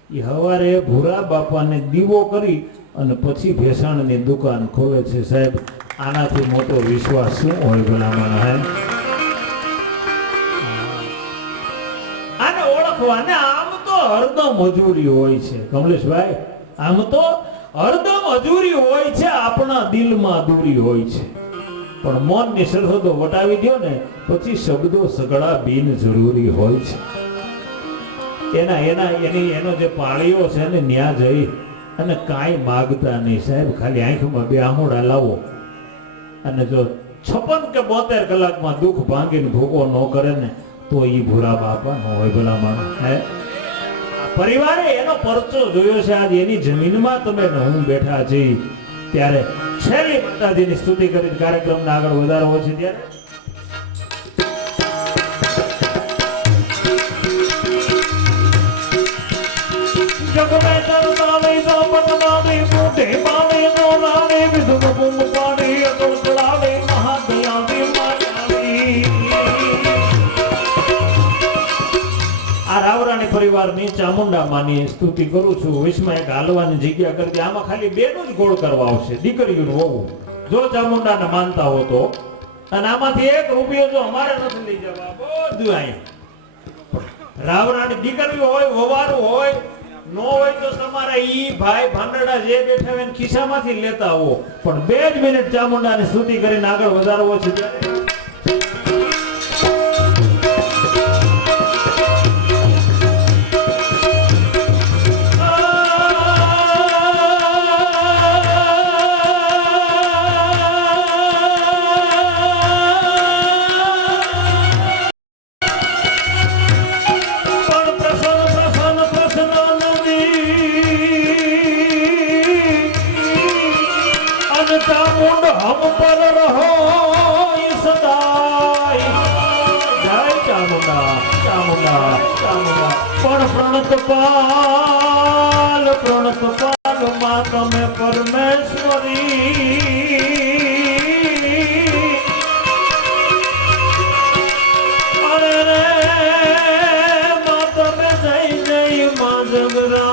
એ હવારે ભૂરા બાપાને દીવો કરી અને પછી ભેસાણની દુકાન ખોલે છે સાહેબ. આનાથી મોટો વિશ્વાસ શું હોય ભલામણ? હે આને ઓળખવાને આમ તો હરદમ મજૂરી હોય છે કમલેશભાઈ, આમ તો હરદમ મજૂરી હોય છે, આપણા દિલમાં દૂરી હોય છે. પણ મનની સરહદો વટાવી દો ને પછી શબ્દો સગળા બિન જરૂરી હોય છે. એનો જે પાળીઓ છે ને ન્યા જઈ અને કાંઈ માગતા નહીં સાહેબ, ખાલી આંખમાં બે આહુડા લાવો અને જો 56 કે 72 કલાકમાં દુઃખ ભાંગીને ભૂકો ન કરે ને તો ઈ ભૂરા બાપા ન હોય. ભલા માણસ હે, પરિવારે એનો પરચો જોયો છે. આજ એની જમીનમાં તમે હું બેઠા છીએ ત્યારે છેલ્લી માતાજીની સ્તુતિ કરી કાર્યક્રમને આગળ વધારવો છે. ત્યારે જગમે તરતાવે દોપતવાવે મોઢે પાવે દોલાવે વિધુક કુંભ પાડે અતોળ ચડાવે મહાદયાવે માયાવી. આ રાવરાણી પરિવારની ચામુંડા માની સ્તુતિ કરું છું. વિશ્વમાં એક હાલવાની જગ્યા કરી. આમાં ખાલી બેનું જ ગોળ કરવા આવશે, દીકરીઓનું હોવું, જો ચામુંડાને માનતા હો તો. અને આમાંથી એક રૂપિયો જો અમારે નથી લઈ જવા, બધું અહીંયા રાવરાણી દીકરીઓ હોય, વવારું હોય, નો હોય તો તમારા ઈ ભાઈ ભાંડડા જે બેઠા હોય ખિસ્સામાંથી લેતા આવો. પણ 2 જ મિનિટ ચામુંડાની સ્તુતિ કરીને આગળ વધારવો છે. ચામુંડ હમ પર રહો સદાય. જય ચામુંડા ચામુંડા ચામુંડા. પણ પ્રણતપાલ માં તમે પરમેશ્વરી. અરે રે માં તમે જય જય માં જગરા.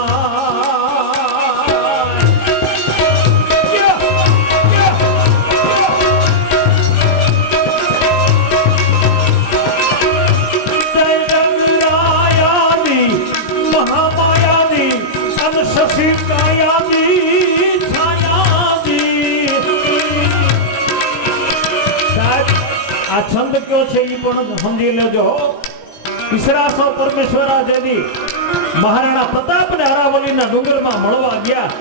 આ છંદ કયો છે એ પણ સમજી લેજો. ઈસરાસો પરમેશ્વરા જેદી મહારાણા પ્રતાપને અરાવલીના ડુંગરમાં મળવા ગયા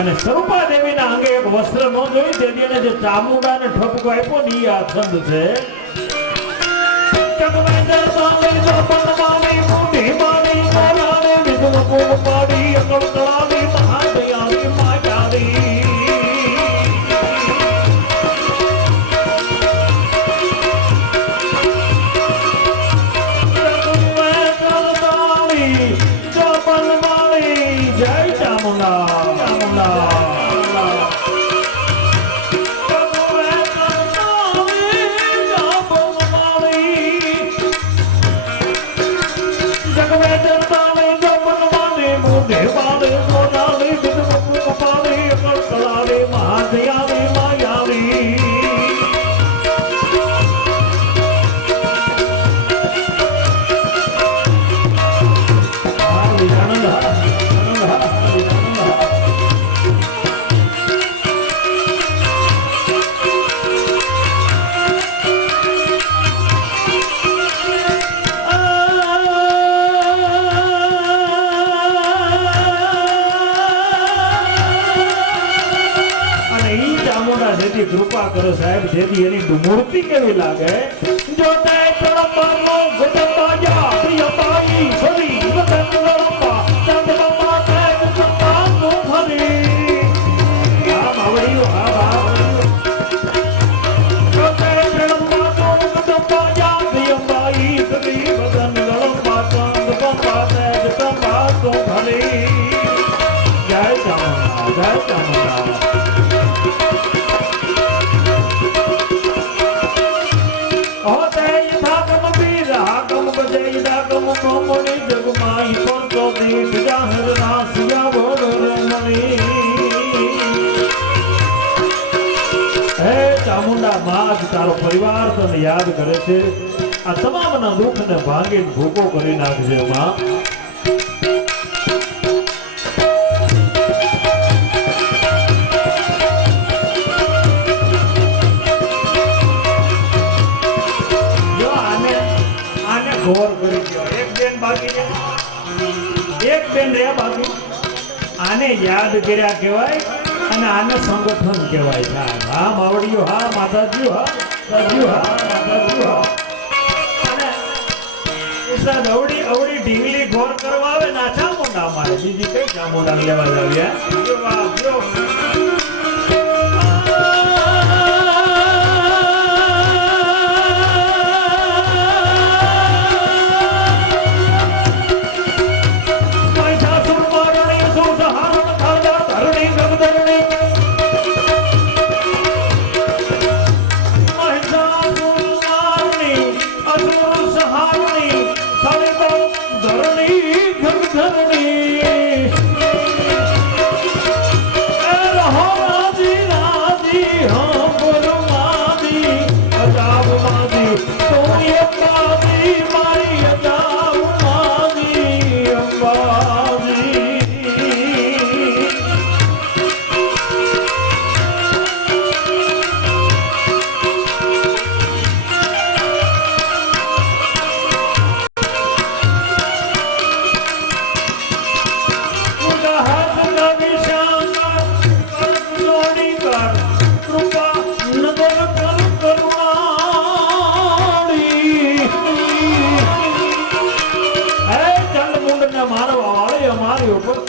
અને સ્વરૂપા દેવીના અંગે એક વસ્ત્ર ન જોઈ તેથી એને જે ચામુંડાને ઠપકો આપ્યો ને આ છંદ છે. કૃપા કરો સાહેબ, જેથી એની મૂર્તિ કેવી લાગે. જો તે તળપનો ગોતબાજા પ્રિયતાઈ સરી વતન લંબા ચંદ્રમા તે કૃપા નો ભરી. આ ભાવડીઓ આ ભાવ. જો તે તળપનો ગોતબાજા પ્રિયતાઈ સરી વતન લંબા ચંદ્રમા તે કૃપા નો ભરી. જય ચામુંડા જય ચામુંડા. ચામુંડા માં તારો પરિવાર તને યાદ કરે છે. આ તમામના દુઃખને ભાંગીને ભૂકો કરી નાખજે માં. ગોર કરી ગયો. એક બેન બાકી છે, એક બેન રહ્યા બાકી. આને યાદ કર્યા કહેવાય અને આને સંગઠન કહેવાય. હા માવડીઓ, હા માતાજીઓ, હા દાદીઓ, હા માતાજીઓ, હા. અને ઉસ્તાદ અવડી અવડી ઢીંગલી ગોર કરવા આવે ને આ ચામુંડા મારે બીજી કઈ ચામુંડા લેવા જાવ્યા.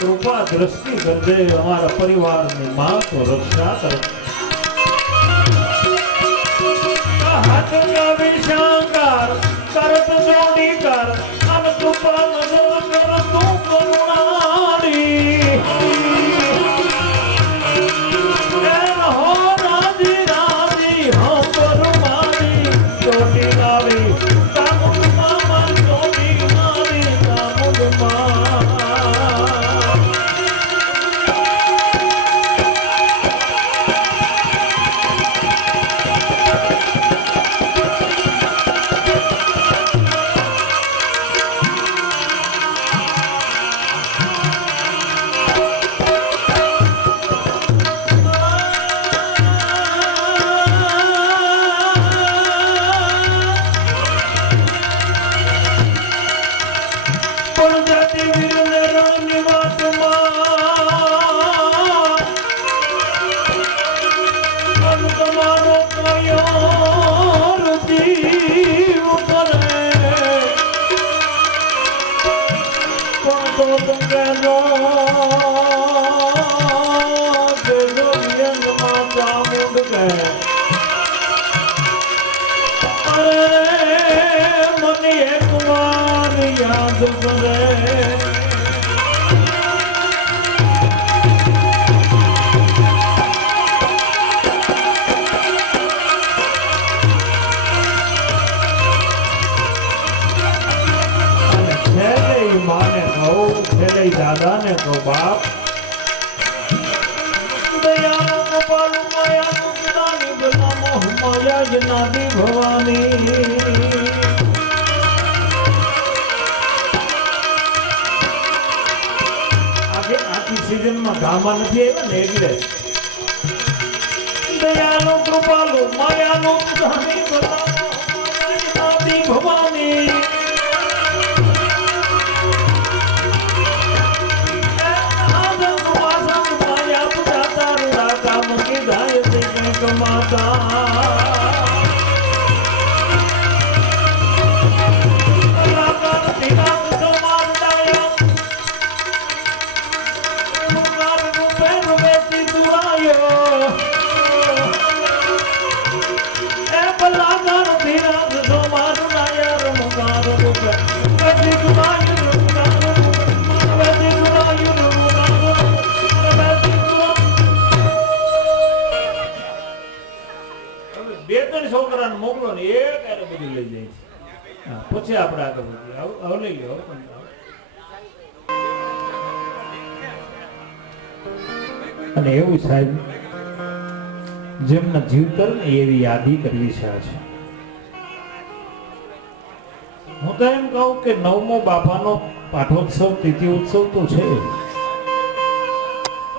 કૃપા દ્રષ્ટિ કરજે, અમારા પરિવારની માં તો રક્ષા કર. હાથ વિશાકાર કરત જોડી કર અને કૃપા નજર કર તું કરુણાળી. હો રાજી રાજી હમ પરમારી ચોટી લાવી કામુડ મામા ચોટી મારી કામુડ મા. દાદા ને કહો બાપ દયા ગોપાલ માયા મુક્તાની ગલા મોહ માયા જનાદી ભવાની. આખી સિઝનમાં ગામમાં નથી આવ્યા ને એટલે દયાનો કૃપાલો માયાનો મુક્તાની ગલા મોહ માયા જનાદી ભવાની. માતા છોકરાને મોકલો ને એક એને બધું લઈ જાય છે. પછી આપણે આગળ વધીએ. હવે લઈ લો. અને એવું સાહેબ જેમના જીવતર ને એવી યાદી કરવી છે. હું તો એમ કહું કે 9મો બાપાનો પાઠોત્સવ તિથિ ઉત્સવ તો છે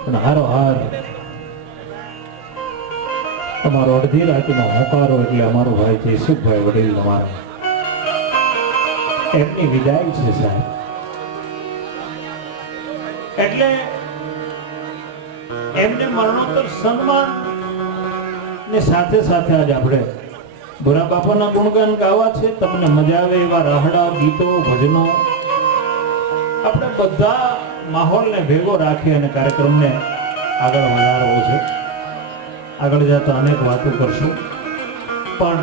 પણ હારો હાર તમારો અડધી રાતનો હોકારો એટલે અમારો ભાઈ જયસુખભાઈ વડીલ અમારા એમની વિદાય છે સાહેબ. એટલે એમને મરણોત્તર સન્માન ને સાથે સાથે આજ આપણે ભોરા બાપાના ગુણગાન ગાવા છે. તમને મજા આવે એવા રાહડા, ગીતો, ભજનો આપણે બધા માહોલને ભેગો રાખી અને કાર્યક્રમને આગળ વધારવો છે. આગળ જતા અનેક વાતો કરશું, પણ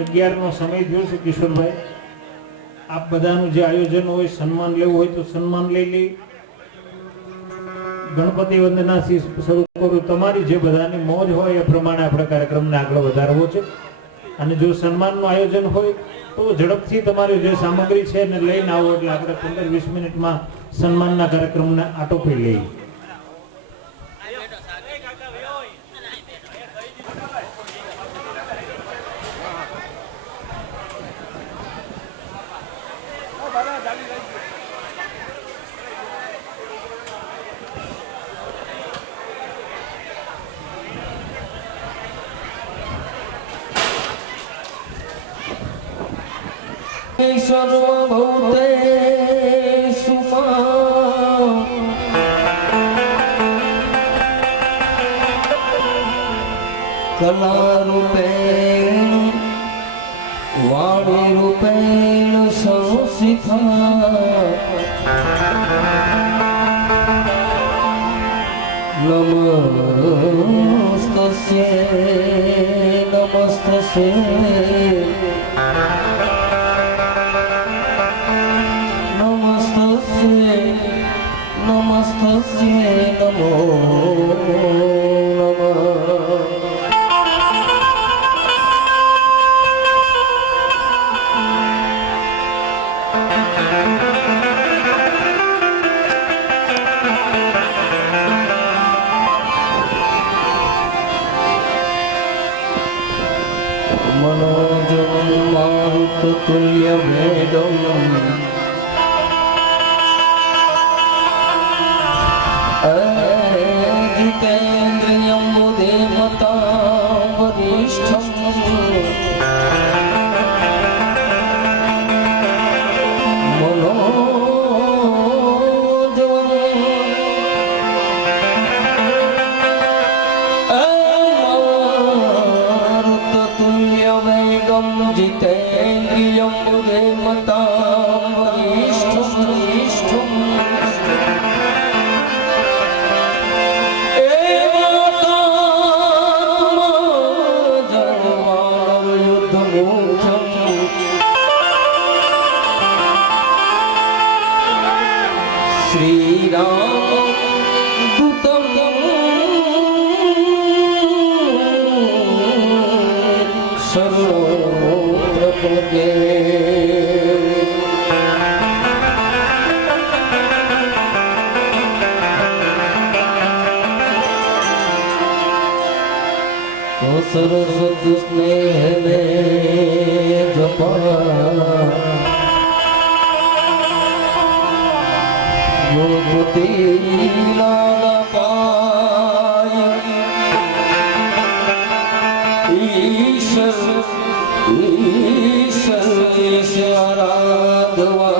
11 નો સમય થયો છે. કિશોરભાઈ, આપ બધાનું જે આયોજન હોય, સન્માન લેવું હોય તો સન્માન લઈ લઈ. ગણપતિ વંદનાથી શરૂ કરું. તમારી જે બધાની મોજ હોય એ પ્રમાણે આપણે કાર્યક્રમને આગળ વધારવો છે. અને જો સન્માનનું આયોજન હોય તો ઝડપથી તમારી જે સામગ્રી છે એને લઈને આવો, એટલે આપણે 15-20 મિનિટમાં સન્માનના કાર્યક્રમને આટોપી લઈએ. સર્વભૂતેષુ કલારૂપેણ વાણીરૂપેણ સંસ્થિતા નમસ્તસ્યૈ નમસ્તસ્યૈ નમસ્તસ્યૈ નમો નમઃ. मनोजं मारुततुल्यवेगम् जितेन्द्रियं बुद्धिमतां वरिष्ठम् मारुततुल्यवेगं जितेन्द्रियं बुद्धिमतां वरिष्ठम् श्रीराम दूतं शरणं प्रपद्ये. तो सरस्वती स्नेह में जपा योगति लाला पाय ईश्वर ईश्वर ईश्वर आराधवा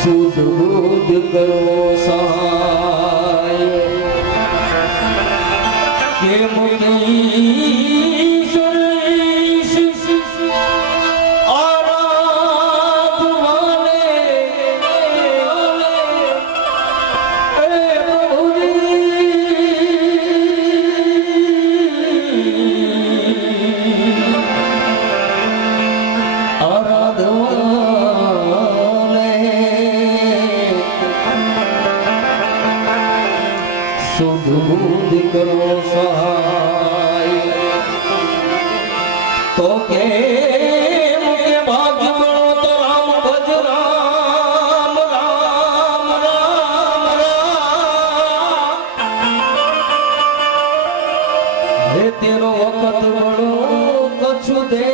सुध बुध करो सहाय के मुनि सुध करो सहाय तो के मुझे भाग्य बनो तो राम भज राम राम राम राम हे तेरो वक्त बड़ो कछु दे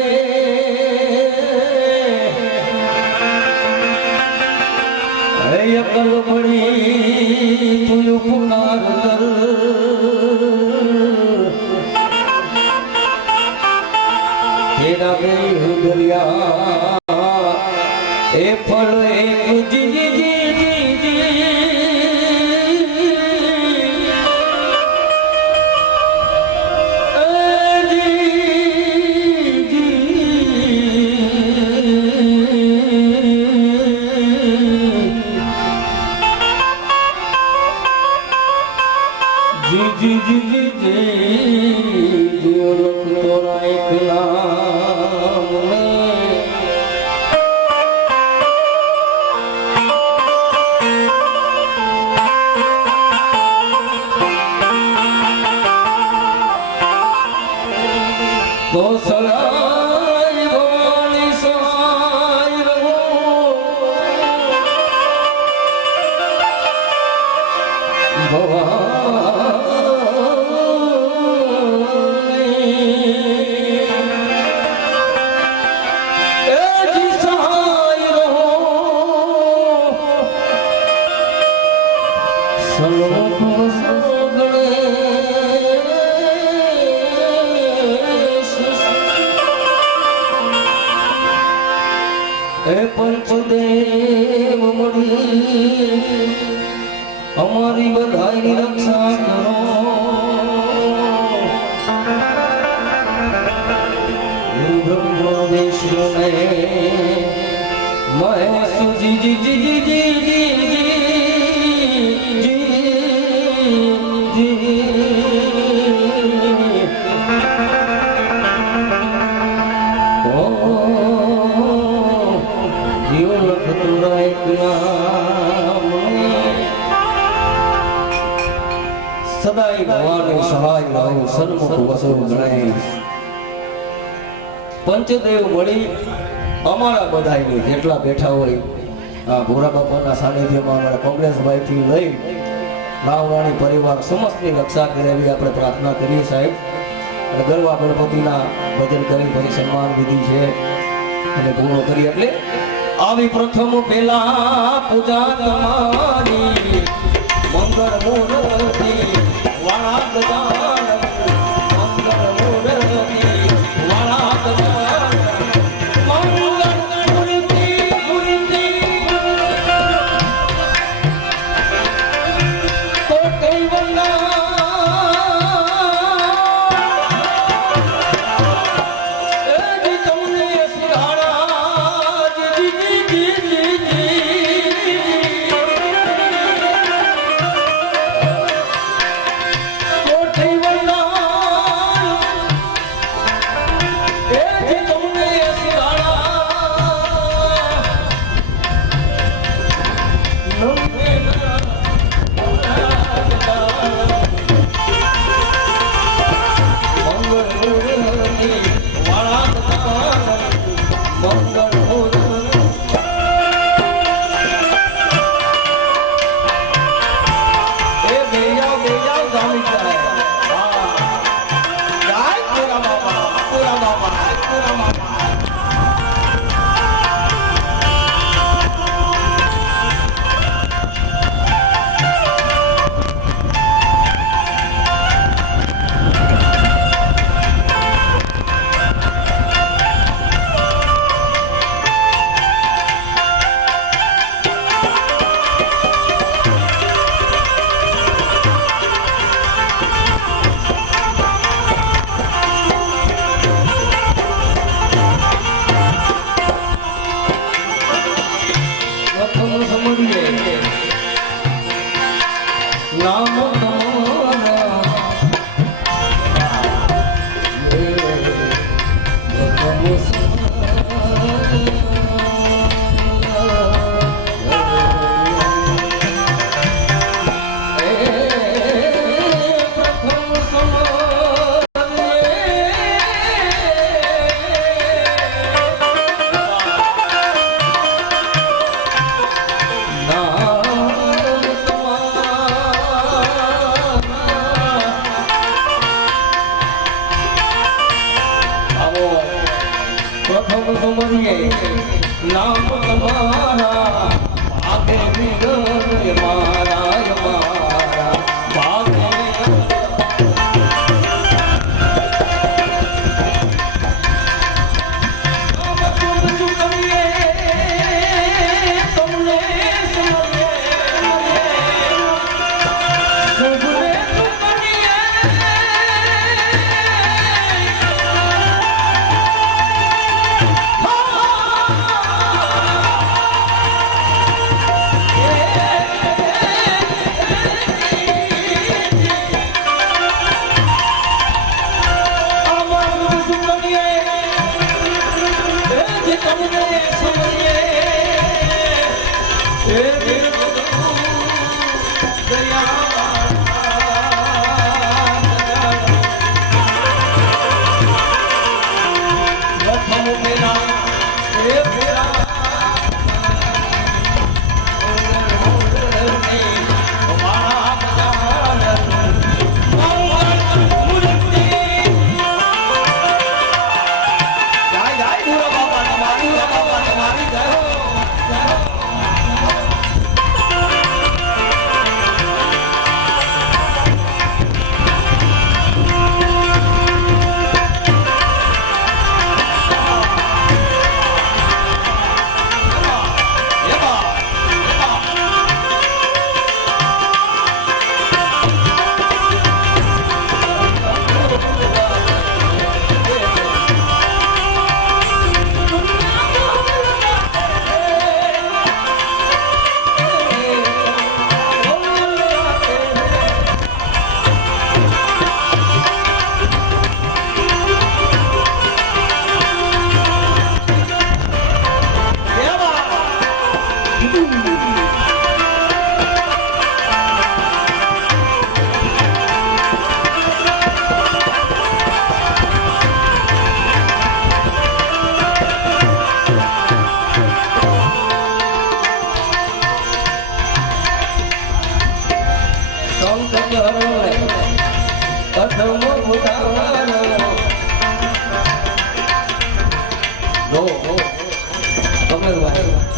हे अकल बड़ी तू उपकार कर ફળ એક જી જી જી જી જી જી જી જી તોરા એકલા મને તો સલાઈ ભવાની સહાય રહો પંચદેવ મળી અમારી બધાની રક્ષા કરો બ્રહ્મ વિષ્ણુ ને મહેશ જી જી જી જી જી જી જી સદાય ભગવાનની સહાય રહો સન્મુખ વસો ગણેશ પંચદેવ મળી અમારા બધાયની જેટલા બેઠા હોય આ ભોરા બાપાના સાનિધ્યમાં અમારા કોંગ્રેસભાઈથી લઈ રાવરાણી પરિવાર સમસ્તની રક્ષા કરે એવી આપણે પ્રાર્થના કરીએ સાહેબ અને ગરવા ગણપતિના ભજન કરી પછી સન્માન વિધિ છે અને પૂર્ણ કરી એટલે આવી પ્રથમ પેલા પૂજા તમારી મંગળ મૂર્તિ વાળા ગજાનન મંગળ મૂર્તિ વાળા ગજાનન મંગળ મૂર્તિ મૂર્તિ તો કૈવલ્ય નામ તમારા આગે વિગર મારા મારા ભાગે નામ તુમ સુકરીએ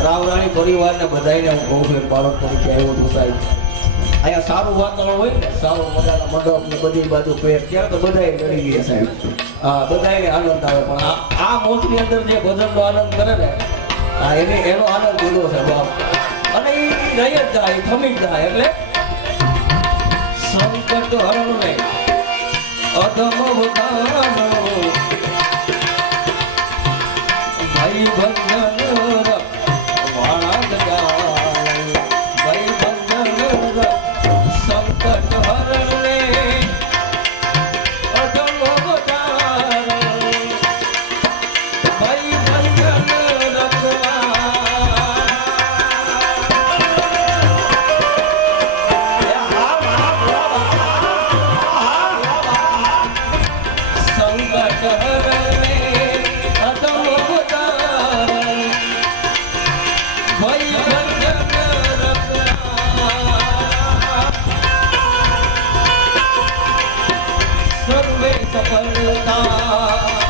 રાવરાણી પરિવારને બધાયને હું કહું છું બાળક તરીકે આવ્યો છું સાહેબ. અહીંયા સારું વાતાવરણ હોય ને, સારું મજાના મંડપ ને બધી બાજુ પેર ત્યારે તો બધાય લડી ગયા સાહેબ. હા, બધાયને આનંદ આવે, પણ આ મોજની અંદર જે ભજનનો આનંદ કરે ને, એનો આનંદ જુદો છે બાપ. અને એ રહી જ જાય, થમી જ જાય. એટલે સંકટ હરણે અધમ વતાનો ભાઈ બંધન વાળા ગજાય, ભાઈ બંધન સંકટ હરણે અધમ વતાનો ભાઈ બંધન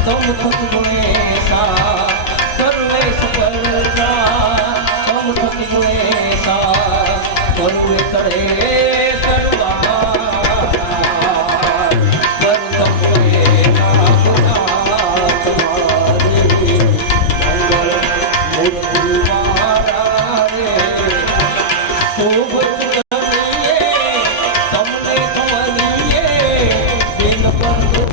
तुम थक मुए सा सर्वे सफलता तुम थक मुए सा सर्वे करे सर्वा कर तुम मुए ना गुना तुम्हारे मंगल मूर्ति मारा रे शुभ करिए तुमने तुम्हारी दिन बंधु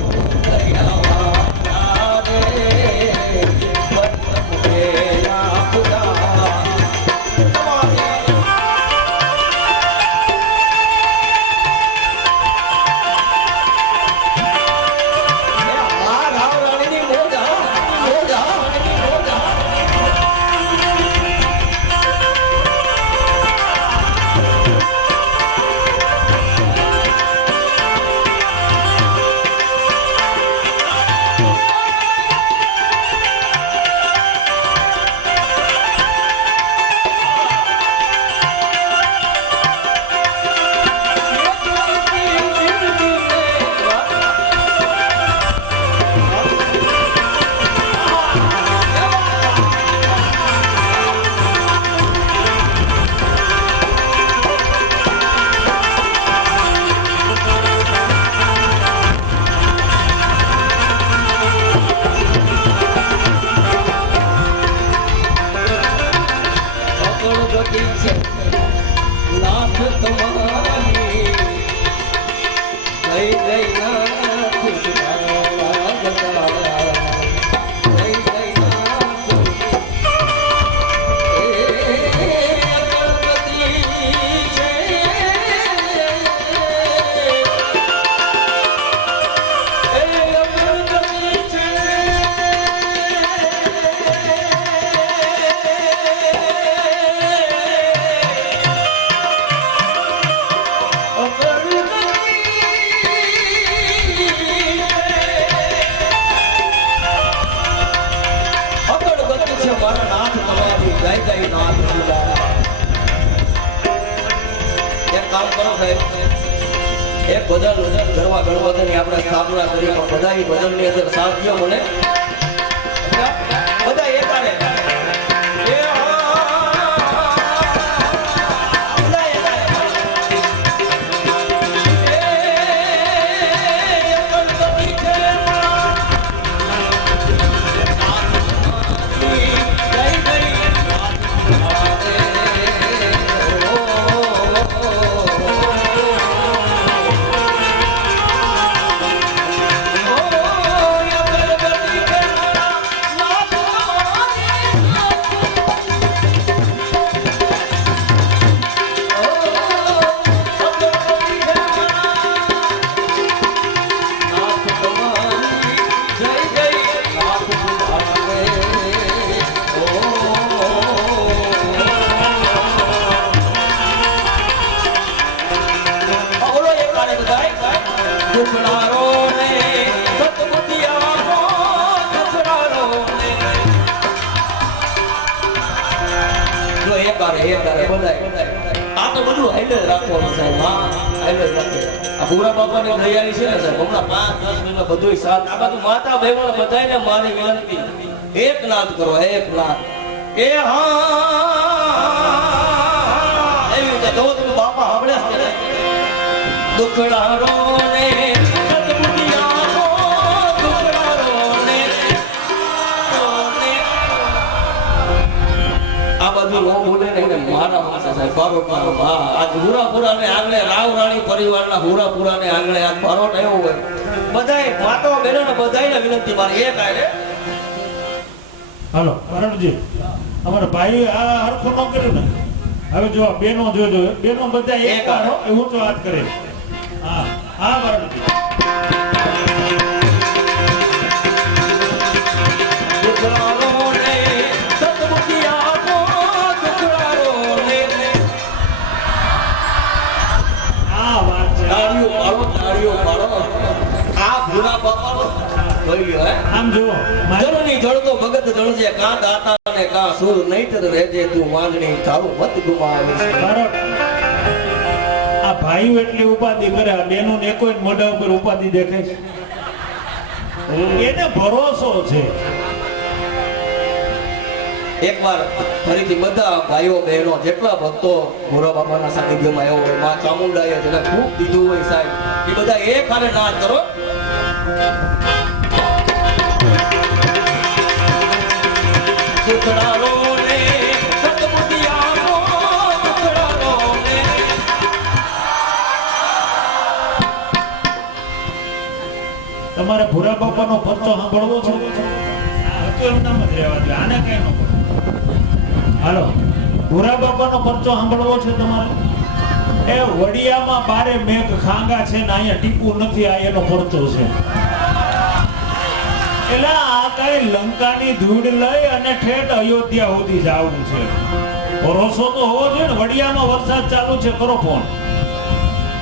नाथ तुम्हारी जय जय नाथ जय जय नाथ गणपति એક ભજન ગરવા ગણપતિની આપણે સ્થાપના કરી, બધા ભજનની અંદર સાથીઓ મને બધા એકાડે આ તો બધું હેન્ડલ રાખવાનું સાહેબ. ચાલ્યો જ રાખે. આ ભૂરા બાપાની તૈયારી છે ને સાહેબ, હમણાં 5-10 મિનિટમાં બધુંય સાથ. આ બાજુ માતા બહેનો બધાયને મારી વિનંતી, એક નાદ કરો, એક નાદ. એ હા એવી રીતે જો તમે બાપા સાંભળ્યા છે ને, દુખડારો ને સદબુદ્ધિયાનો, દુખડારો ને આ બધું નો બોલે ને એને મારા માસે સાહેબ બારોટ મારો. હા, આજ હુરાપુરા ને આંગણે રાવ રાણી પરિવારના હુરાપુરા ને આંગણે આજ બારોટ આવ્યો હોય. બધાય માતો બેનો ને બધાયને વિનંતી મારી એક આરે. હાલો કરણજી, અમારા ભાઈ આ હરખો ન કર્યું ને, હવે જો બેનો જોજો, બેનો બધા એક આરો એવું તો વાત કરે. હા હા કરણજી. દુખડારો ને સદબુદ્ધિયાનો, દુખડારો ને. આ વાત છે. તાળીઓ પાડો, તાળીઓ પાડો. આ ભૂરા બાપાનો ભલ્યો હે. આમ જો જનની જળતો ભગત જળજે, કાં દાતા ને કાં સુર, નહીતર રહેજે તું માંગણી, તારું મત ગુમાવીશ. ભારત આ ભાઈઓ એટલી ઉપાધિ કરે, આ બેનો ને કોઈ મોઢા ઉપર ઉપાધિ દેખાય છે? એને ભરોસો છે. એકવાર ફરીથી બધા ભાઈઓ બહેનો જેટલા ભક્તો ભોરા બાબાના સાનિધ્યમાં આવ્યો હોય, માં ચામુંડાએ જેને ખૂબ દીધું હોય સાહેબ, એ બધા એક હારે નાદ કરો. દુખડારો ને સદબુદ્ધિયાનો, દુખડારો ને. તમારે ભૂરા બાપાનો પરચો સાંભળવો છે? આ હતો એમ નામ જ રહેવા દો, આને કઈ ન કરો. હાલો, ભૂરા બાપાનો પરચો સાંભળવો છે તમારે? એ વડિયામાં બારે મેઘ ખાંગા છે ને અહીંયા ટીપુ નથી, આ એનો પરચો છે. એટલે આ કઈ લંકાની ધૂળ લઈ અને ઠેઠ અયોધ્યા સુધી જવું છે. ભરોસો તો હોવો જોઈએ ને. વડિયામાં વરસાદ ચાલુ છે, કરો ફોન.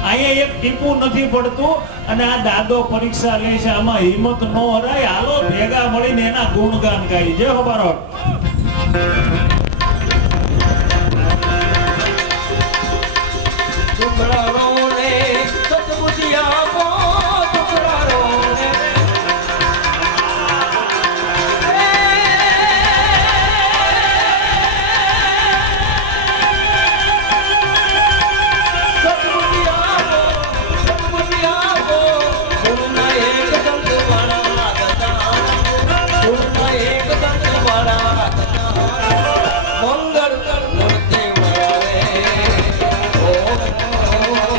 અહીંયા એક ટીપું નથી પડતું અને આ દાદો પરીક્ષા લે છે, આમાં હિંમત ન હરાય. હાલો ભેગા મળીને એના ગુણગાન ગાઈ. જય હો બારોટ. દુખડારો ને સદબુદ્ધિયાનો, દુખડારો ને. સદબુદ્ધિયાનો, સદબુદ્ધિયાનો, ગુણના એક દંત વાળા દાદા, ગુણના એક દંત વાળા દાદા, મંગળ મૂર્તિ મળે. ઓ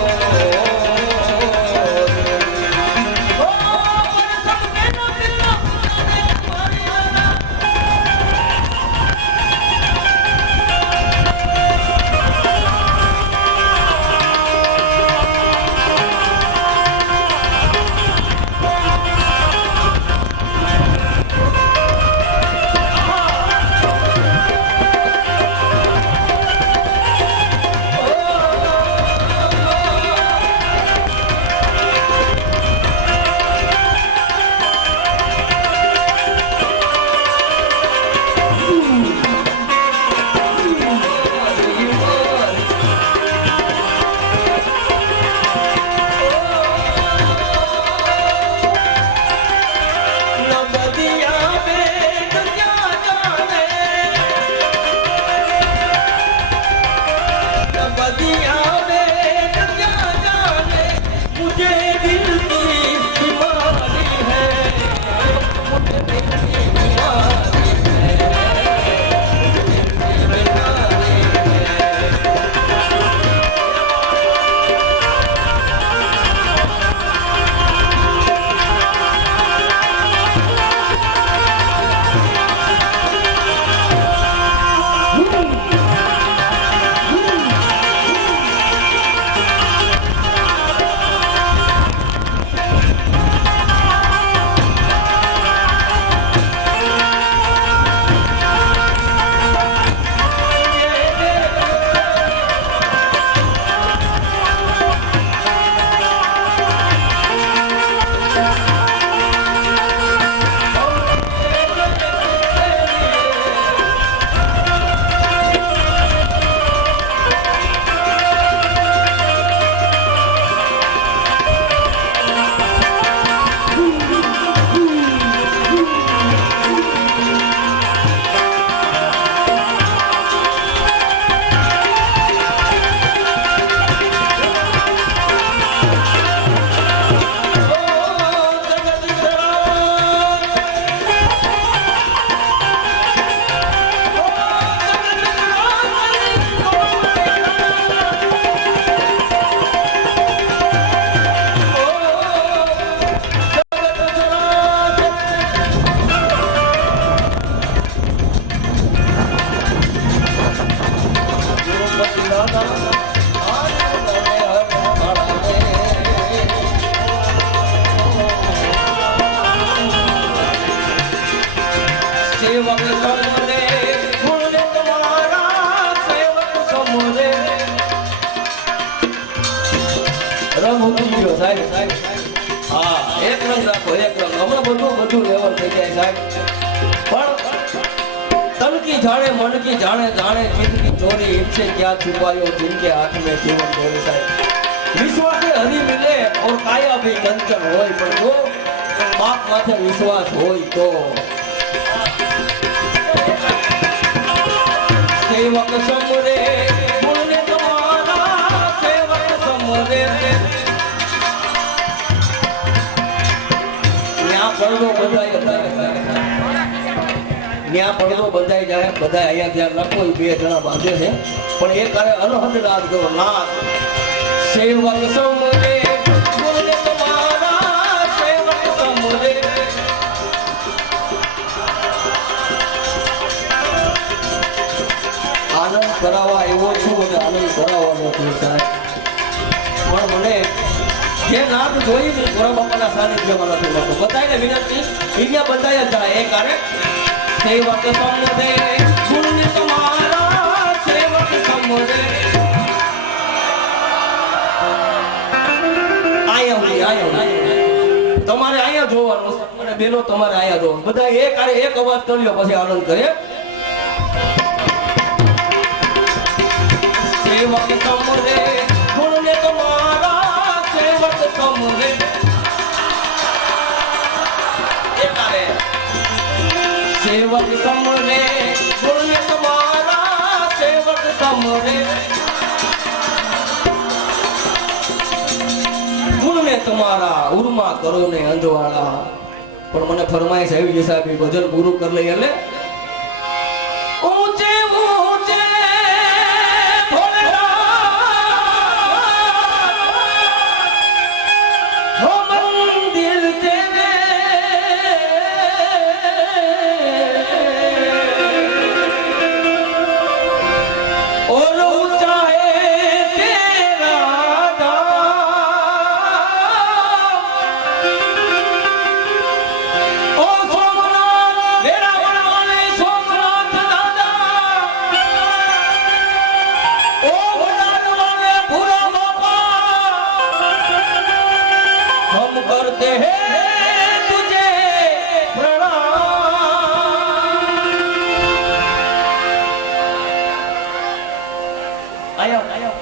એક રંગ હમણાં બધું લેવલ થઈ જાય સાહેબ પણ તનકી જાણે મનકી જાણે જાણે જીતની ચોરી इनसे क्या छुपायो जिनके हाथ में जीवन चोरी साहब विश्वास से हरी मिले और काया भी कंचन होय पर जो बाप माथे विश्वास होय तो सेवक समरे बोलने तुम्हारा सेवक समरे न्या પડદો બંધાઈ ન્યા પડદો બંધાઈ જાય બધા અહીંયા ધ્યાન રાખો બે જણા બાંધે છે પણ એ કારે અનહદ રાત કરો નાથ સેવક સમરે બોલે તમારા સેવક સમરે આનંદ કરાવવા એવો છું અને આનંદ કરાવવાનો છું સાહેબ પણ મને જે નાથ જોઈ ને ગોરા બાપાના સાનિધ્યમાં નથી મળતો બતાવીને વિનંતી વિદ્યા બતાવ્યા જાય એ કારે સેવક સમરે પુણ્ય તમારા સેવક સમરે તમારે અહીંયા જોવાનું અને બેનો તમારે અહીંયા જોવાનું બધા એક આરે એક અવાજ કર્યો પછી આનંદ કરે સેવક સમરે પુણ્ય તમારા સેવક સમરે એકારે सेवक समरे पुण्य तुम्हारा सेवक समरे पुण्य तुम्हारा उर्मा करो ने अंधवाड़ा પણ મને ફરમાઈશ આવી છે સાહેબ ભજન પૂરું કરી લઈએ એટલે ઊંચે ઊંચે હો મંદિર તેરે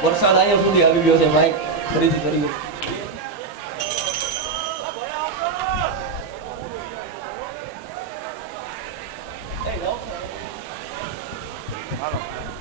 વરસાદ અહીંયા સુધી આવી ગયો છે માઈક ફરીથી કરીએ હાલો